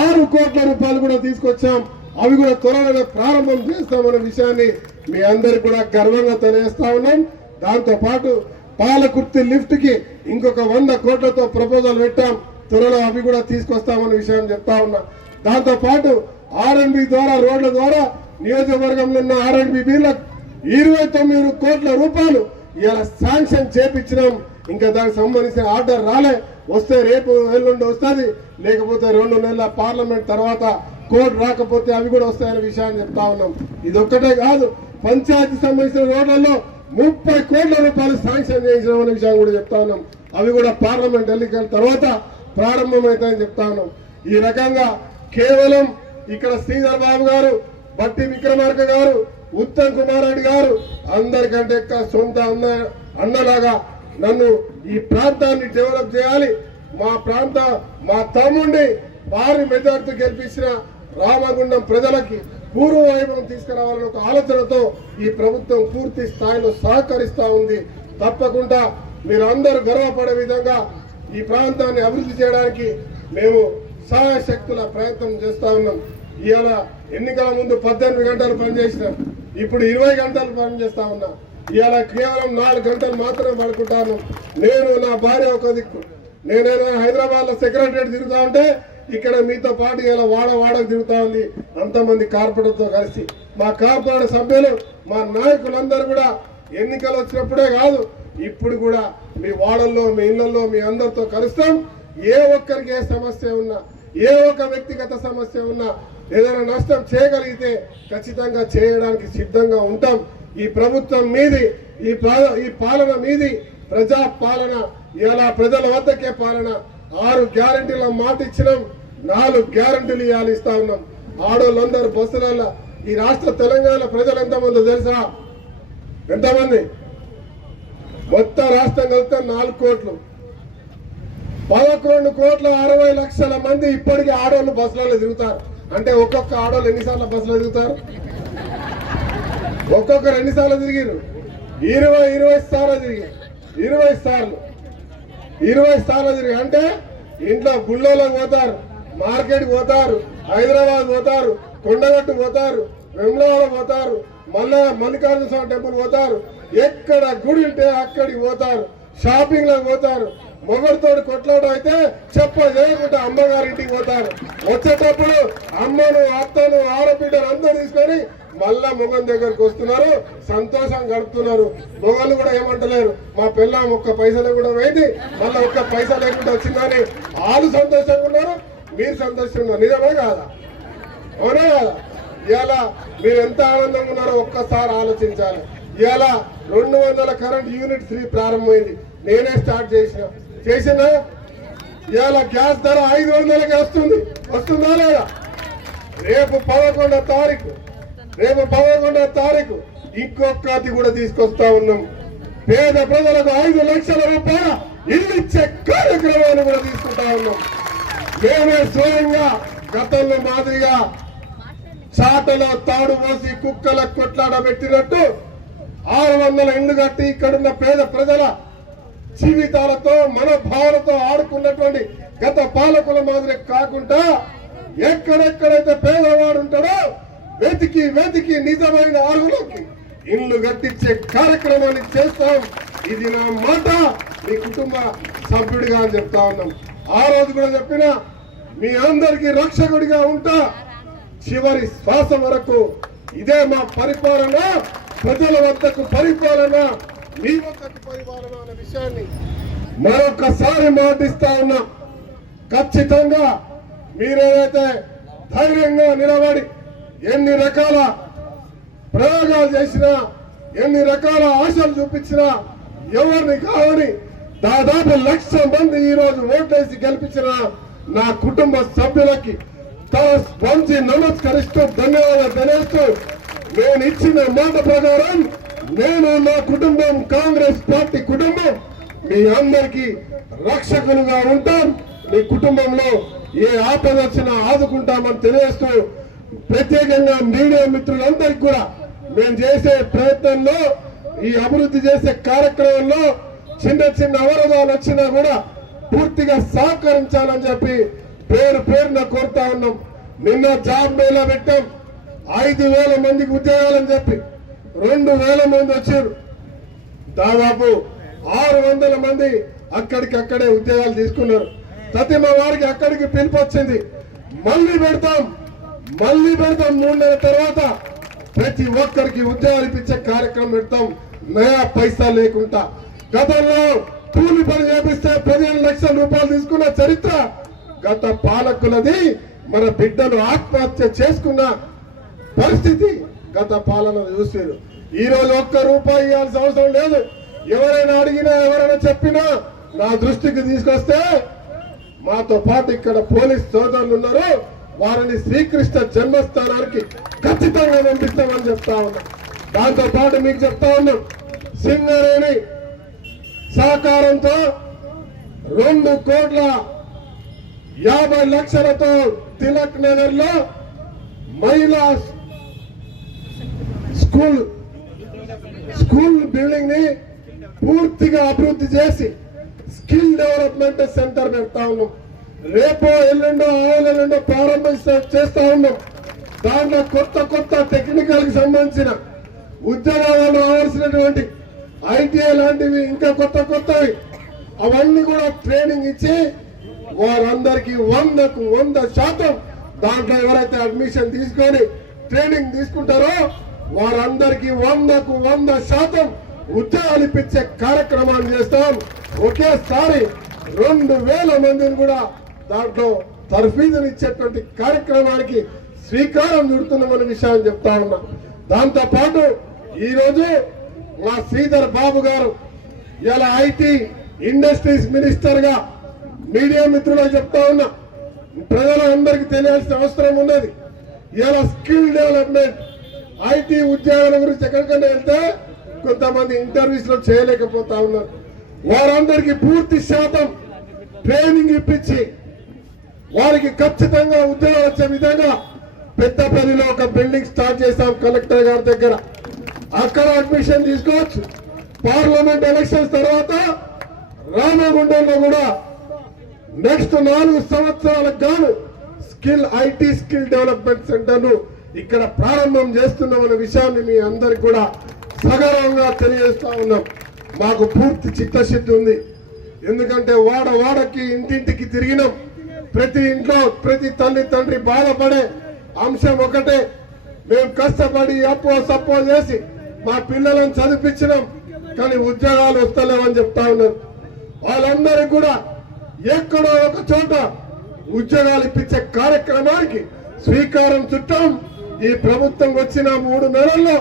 6 కోట్ల రూపాయలు కూడా తీసుకొచ్చాం. అవి కూడా త్వరలో ప్రారంభం చేస్తామనే విషయాన్ని మీ అందరికి కూడా గర్వంగా తెలియజేస్తా ఉన్నాం. దాంతో పాటు పాలకుర్తి లిఫ్ట్ కి ఇంకొక 100 కోట్లతో ప్రపోజల్ పెట్టాం. త్వరలో అవి కూడా తీసుకొస్తామనే విషయం చెప్తా ఉన్నా. దాంతో పాటు R&B ద్వారా, రోడ్ల ద్వారా నియోజకవర్గంలో ఉన్న R&B 29 కోట్ల రూపాయలు ఇలా శాంక్షన్ చేపించినాం. ఇంకా దానికి సంబంధించిన ఆర్డర్ రాలే, వస్తే రేపు ఎల్లుండి వస్తుంది, లేకపోతే 2 నెలల పార్లమెంట్ తర్వాత కోడ్ రాకపోతే అవి కూడా వస్తాయనే విషయాన్ని చెప్తా ఉన్నాం. ఇది ఒక్కటే కాదు, పంచాయతీ సంబంధించిన రోడ్లలో 30 కోట్ల రూపాయలు శాంక్షన్ చేయించడం అనే విషయాన్ని కూడా చెప్తా ఉన్నాం. అవి కూడా పార్లమెంట్ ఎన్నికల తర్వాత ప్రారంభమవుతాయని చెప్తా ఉన్నాం. ఈ రకంగా కేవలం ఇక్కడ శ్రీధర్ బాబు గారు, బట్టి విక్రమార్క గారు, ఉత్తమ్ కుమార్ రెడ్డి గారు అందరికంటే ఎక్కువ సొంత అన్నలాగా నన్ను ఈ ప్రాంతాన్ని డెవలప్ చేయాలి, మా తమ్ముడిని భారీ మెజార్టీ గెలిపించిన రామగుండం ప్రజలకి పూర్వ వైభవం తీసుకురావాలని ఒక ఆలోచనతో ఈ ప్రభుత్వం పూర్తి స్థాయిలో సహకరిస్తా ఉంది. తప్పకుండా మీరు అందరూ గర్వపడే విధంగా ఈ ప్రాంతాన్ని అభివృద్ధి చేయడానికి మేము సహాయశక్తుల ప్రయత్నం చేస్తా ఉన్నాం. ఇవాళ ఎన్నికల ముందు 18 గంటలు పనిచేసినాం, ఇప్పుడు 20 గంటలు పనిచేస్తా ఉన్నా. ఇవాళ కేవలం 4 గంటలు మాత్రమే పడుకుంటాను. నేను నా భార్య ఒక దిక్కు, నేనైనా హైదరాబాద్ లో సెక్రటరేట్ తిరుగుతా ఉంటే ఇక్కడ మీతో పాటు ఇలా వాడకు తిరుగుతా ఉంది అంతమంది కార్పొరేటర్తో కలిసి. మా కార్పొరేట్ సభ్యులు, మా నాయకులందరూ కూడా ఎన్నికలు వచ్చినప్పుడే కాదు, ఇప్పుడు కూడా మీ వాడల్లో, మీ ఇళ్లలో మీ అందరితో కలుస్తాం. ఏ ఒక్కరికి ఏ సమస్య ఉన్నా, ఏ ఒక్క వ్యక్తిగత సమస్య ఉన్నా, ఏదైనా నష్టం చేయగలిగితే ఖచ్చితంగా చేయడానికి సిద్ధంగా ఉంటాం. ఈ ప్రభుత్వం మీది, ఈ పాలన మీది, ప్రజా పాలన. ఇలా ప్రజల వద్దకే పాలన. 6 గ్యారంటీల మాట ఇచ్చినాం, 4 గ్యారంటీలు ఇవాళ ఇస్తా ఉన్నాం. ఆడోళ్ళందరూ బస్సులలో ఈ రాష్ట్ర తెలంగాణ ప్రజలు ఎంతమంది తెలుసా? ఎంతమంది? మొత్తం రాష్ట్రం కలిస్తే 4 కోట్లు. 11 కోట్ల 60 లక్షల మంది ఇప్పటికీ ఆడోళ్ళు బస్సులలో తిరుగుతారు. అంటే ఒక్కొక్క ఆడోళ్ళు ఎన్నిసార్లు బస్సులో తిరుగుతారు? ఒక్కొక్కరు ఎన్నిసార్లు తిరిగిరు? 20 సార్లు తిరిగి, 20 సార్లు తిరిగి. అంటే ఇంట్లో గుళ్ళోకి పోతారు, మార్కెట్కి పోతారు, హైదరాబాద్ పోతారు, కొండగట్టు పోతారు, వెమ్లవాడ పోతారు, మల్లికార్జున స్వామి టెంపుల్ పోతారు, ఎక్కడ గుడి ఉంటే అక్కడికి పోతారు, షాపింగ్ లకు పోతారు. మొగడితోటి కొట్లాట అయితే చెప్ప చేయకుండా అమ్మగారింటికి పోతారు. వచ్చేటప్పుడు అమ్మను, అత్తను, ఆడబిడ్డను అందరూ తీసుకొని మళ్ళా మొగం దగ్గరకు వస్తున్నారు, సంతోషం గడుపుతున్నారు. మొగలు కూడా ఏమంటలేరు, మా పిల్లం ఒక్క పైసలు కూడా పోయింది, మళ్ళీ ఒక్క పైసా లేకుండా వచ్చిందని వాళ్ళు సంతోషంగా ఉన్నారు, మీరు సంతోషంగా ఉన్నారు. నిజమే కాదా? అవునా కాదా? ఇవాళ మీరు ఎంత ఆనందంగా ఉన్నారో ఒక్కసారి ఆలోచించాలి. ఇవాళ 200 కరెంట్ యూనిట్ ఫ్రీ ప్రారంభమైంది, నేనే స్టార్ట్ చేసిన. ఇవాళ గ్యాస్ ధర 500కి వస్తుందా లేదా? రేపు 11వ తారీఖు ఇంకొకటి కూడా తీసుకొస్తా ఉన్నాం. పేద ప్రజలకు 5 లక్షల రూపాయల ఇల్లు ఇచ్చే కార్యక్రమాన్ని కూడా తీసుకుంటా ఉన్నాం. మేమే స్వయంగా గతంలో మాదిరిగా చాటలో తాడు పోసి కుక్కల కొట్లాడబెట్టినట్టు 600 ఇండ్లు కట్టి ఇక్కడున్న పేద ప్రజల జీవితాలతో, మనోభావాలతో ఆడుకున్నటువంటి గత పాలకుల మాదిరి కాకుండా ఎక్కడెక్కడైతే పేదవాడు ఉంటాడో వెతికి నిజమైన అర్హులకి ఇల్లు కట్టించే కార్యక్రమాన్ని చేస్తాం. ఇది నా మాట, మీ కుటుంబ సభ్యుడిగా అని చెప్తా ఉన్నాం. ఆ రోజు కూడా చెప్పిన, మీ అందరికీ రక్షకుడిగా ఉంటా చివరి శ్వాస వరకు. ఇదే మా పరిపాలన, ప్రజల వద్దకు పరిపాలన, మీ వద్దకు పరిపాలన అనే విషయాన్ని మరొకసారి మాటిస్తా ఉన్నా. ఖచ్చితంగా మీరేదైతే ధైర్యంగా నిలబడి ఎన్ని రకాల ప్రయోగాలు చేసినా, ఎన్ని రకాల ఆశలు చూపించినా, ఎవరిని కావని దాదాపు 1,00,000 మంది ఈ రోజు ఓటేసి గెలిపించిన నా కుటుంబ సభ్యులకి వంచి నమస్కరిస్తూ ధన్యవాదాలు తెలియజేస్తూ, నేను ఇచ్చిన మాట ప్రకారం నేను, నా కుటుంబం, కాంగ్రెస్ పార్టీ కుటుంబం మీ అందరికీ రక్షకులుగా ఉంటాం. మీ కుటుంబంలో ఏ ఆపద వచ్చినా ఆదుకుంటామని తెలియజేస్తూ, ప్రత్యేకంగా మీడియా మిత్రులందరికీ కూడా మేము చేసే ప్రయత్నంలో, ఈ అభివృద్ధి చేసే కార్యక్రమంలో చిన్న అవరోధాలు వచ్చినా కూడా పూర్తిగా సహకరించాలని చెప్పి పేరున కోరుతా ఉన్నాం. నిన్న జాబ్ మేళా పెట్టాం, 5,000 మందికి ఉద్యోగాలని చెప్పి 2,000 మంది వచ్చారు. దాదాపు 600 మంది అక్కడికక్కడే ఉద్యోగాలు తీసుకున్నారు. ప్రతి మా వారికి అక్కడికి పిలుపు వచ్చింది. మళ్ళీ పెడతాం 3 నెలల తర్వాత ప్రతి ఒక్కరికి ఉద్యోగాలు ఇప్పించే కార్యక్రమం పెడతాం, నయా పైసా లేకుండా. గతంలో కూలి పని చేపిస్తే 15 లక్షల రూపాయలు తీసుకున్న చరిత్ర గత పాలకులది. మన బిడ్డలు ఆత్మహత్య చేసుకున్న పరిస్థితి గత పాలన చూసారు. ఈ రోజు ఒక్క రూపాయి ఇవ్వాల్సిన అవసరం లేదు. ఎవరైనా అడిగినా ఎవరైనా చెప్పినా నా దృష్టికి తీసుకొస్తే మాతో పాటు ఇక్కడ పోలీస్ సోదరులు ఉన్నారు, వారిని శ్రీకృష్ణ జన్మస్థానానికి ఖచ్చితంగా పంపిస్తామని చెప్తా ఉన్నా. దాంతో పాటు మీకు చెప్తా ఉన్నాం, సింగరేణి సహకారంతో 2,50,00,000తో తిలక్ నగర్ లో మహిళా స్కూల్ బిల్డింగ్ ని పూర్తిగా అభివృద్ధి చేసి స్కిల్ డెవలప్మెంట్ సెంటర్ పెడతా ఉన్నాం. రేపో ఎల్లుండో ఆవులెల్లుండో చేస్తా ఉన్నాం. దాంట్లో కొత్త టెక్నికల్ కి సంబంధించిన ఉద్యోగాలు రావాల్సినటువంటి ఐటీఐ లాంటివి ఇంకా కొత్తవి అవన్నీ కూడా ట్రైనింగ్ ఇచ్చి వారందరికీ 100% దాంట్లో ఎవరైతే అడ్మిషన్ తీసుకొని ట్రైనింగ్ తీసుకుంటారో వారందరికీ 100% ఉద్యోగాలు ఇప్పించే కార్యక్రమాన్ని చేస్తాం. ఒకేసారి 2,000 మందిని కూడా దాంట్లో తర్ఫీదుని ఇచ్చేటువంటి కార్యక్రమానికి శ్రీకారం చుడుతున్నామనే విషయాన్ని చెప్తా ఉన్నా. దాంతో పాటు ఈరోజు మా శ్రీధర్ బాబు గారు ఇలా ఐటీ ఇండస్ట్రీస్ మినిస్టర్ గా మీడియా మిత్రులకు చెప్తా ఉన్నా, ప్రజలందరికీ తెలియాల్సిన అవసరం ఉన్నది. ఇలా స్కిల్ డెవలప్మెంట్ ఐటీ ఉద్యోగాల గురించి ఎక్కడికైనా వెళ్తే కొంతమంది ఇంటర్వ్యూస్ లో చేయలేకపోతా ఉన్నారు. వారందరికీ పూర్తి శాతం ట్రైనింగ్ ఇప్పించి వారికి ఖచ్చితంగా ఉద్యోగాలు వచ్చే విధంగా పెద్దపల్లిలో ఒక బిల్డింగ్ స్టార్ట్ చేశాం కలెక్టర్ గారి దగ్గర. అక్కడ అడ్మిషన్ తీసుకోవచ్చు. పార్లమెంట్ ఎలక్షన్స్ తర్వాత రామగుండంలో కూడా నెక్స్ట్ 4 సంవత్సరాలకు గాను ఐటీ స్కిల్ డెవలప్మెంట్ సెంటర్ ను ఇక్కడ ప్రారంభం చేస్తున్నామనే విషయాన్ని మీ అందరికి కూడా సగర్వంగా తెలియజేస్తా ఉన్నాం. మాకు పూర్తి చిత్తశుద్ధి ఉంది. ఎందుకంటే వాడకి ఇంటింటికి తిరిగినాం. ప్రతి ఇంట్లో ప్రతి తల్లి తండ్రి బాధపడే అంశం ఒకటే, మేము కష్టపడి అప్పో సప్పో చేసి మా పిల్లలను చదివించినాం, కానీ ఉద్యోగాలు వస్తలేవని చెప్తా ఉన్నారు. వాళ్ళందరికీ కూడా ఎక్కడో ఒక చోట ఉద్యోగాలు ఇప్పించే కార్యక్రమానికి శ్రీకారం చుట్టాం. ఈ ప్రభుత్వం వచ్చిన 3 నెలల్లో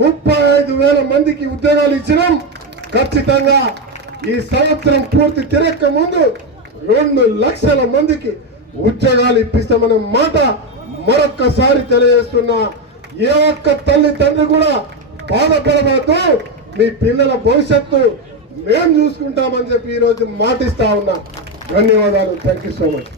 35,000 మందికి ఉద్యోగాలు ఇచ్చినాం. ఖచ్చితంగా ఈ సంవత్సరం పూర్తి తిరక్క ముందు 2 లక్షల మందికి ఉద్యోగాలు ఇప్పిస్తామనే మాట మరొక్కసారి తెలియజేస్తున్నా. ఏ ఒక్క తల్లి తండ్రి కూడా బాధపడబోతూ మీ పిల్లల భవిష్యత్తు మేము చూసుకుంటామని చెప్పి ఈ రోజు మాటిస్తా ఉన్నా. ధన్యవాదాలు. Thank you so much.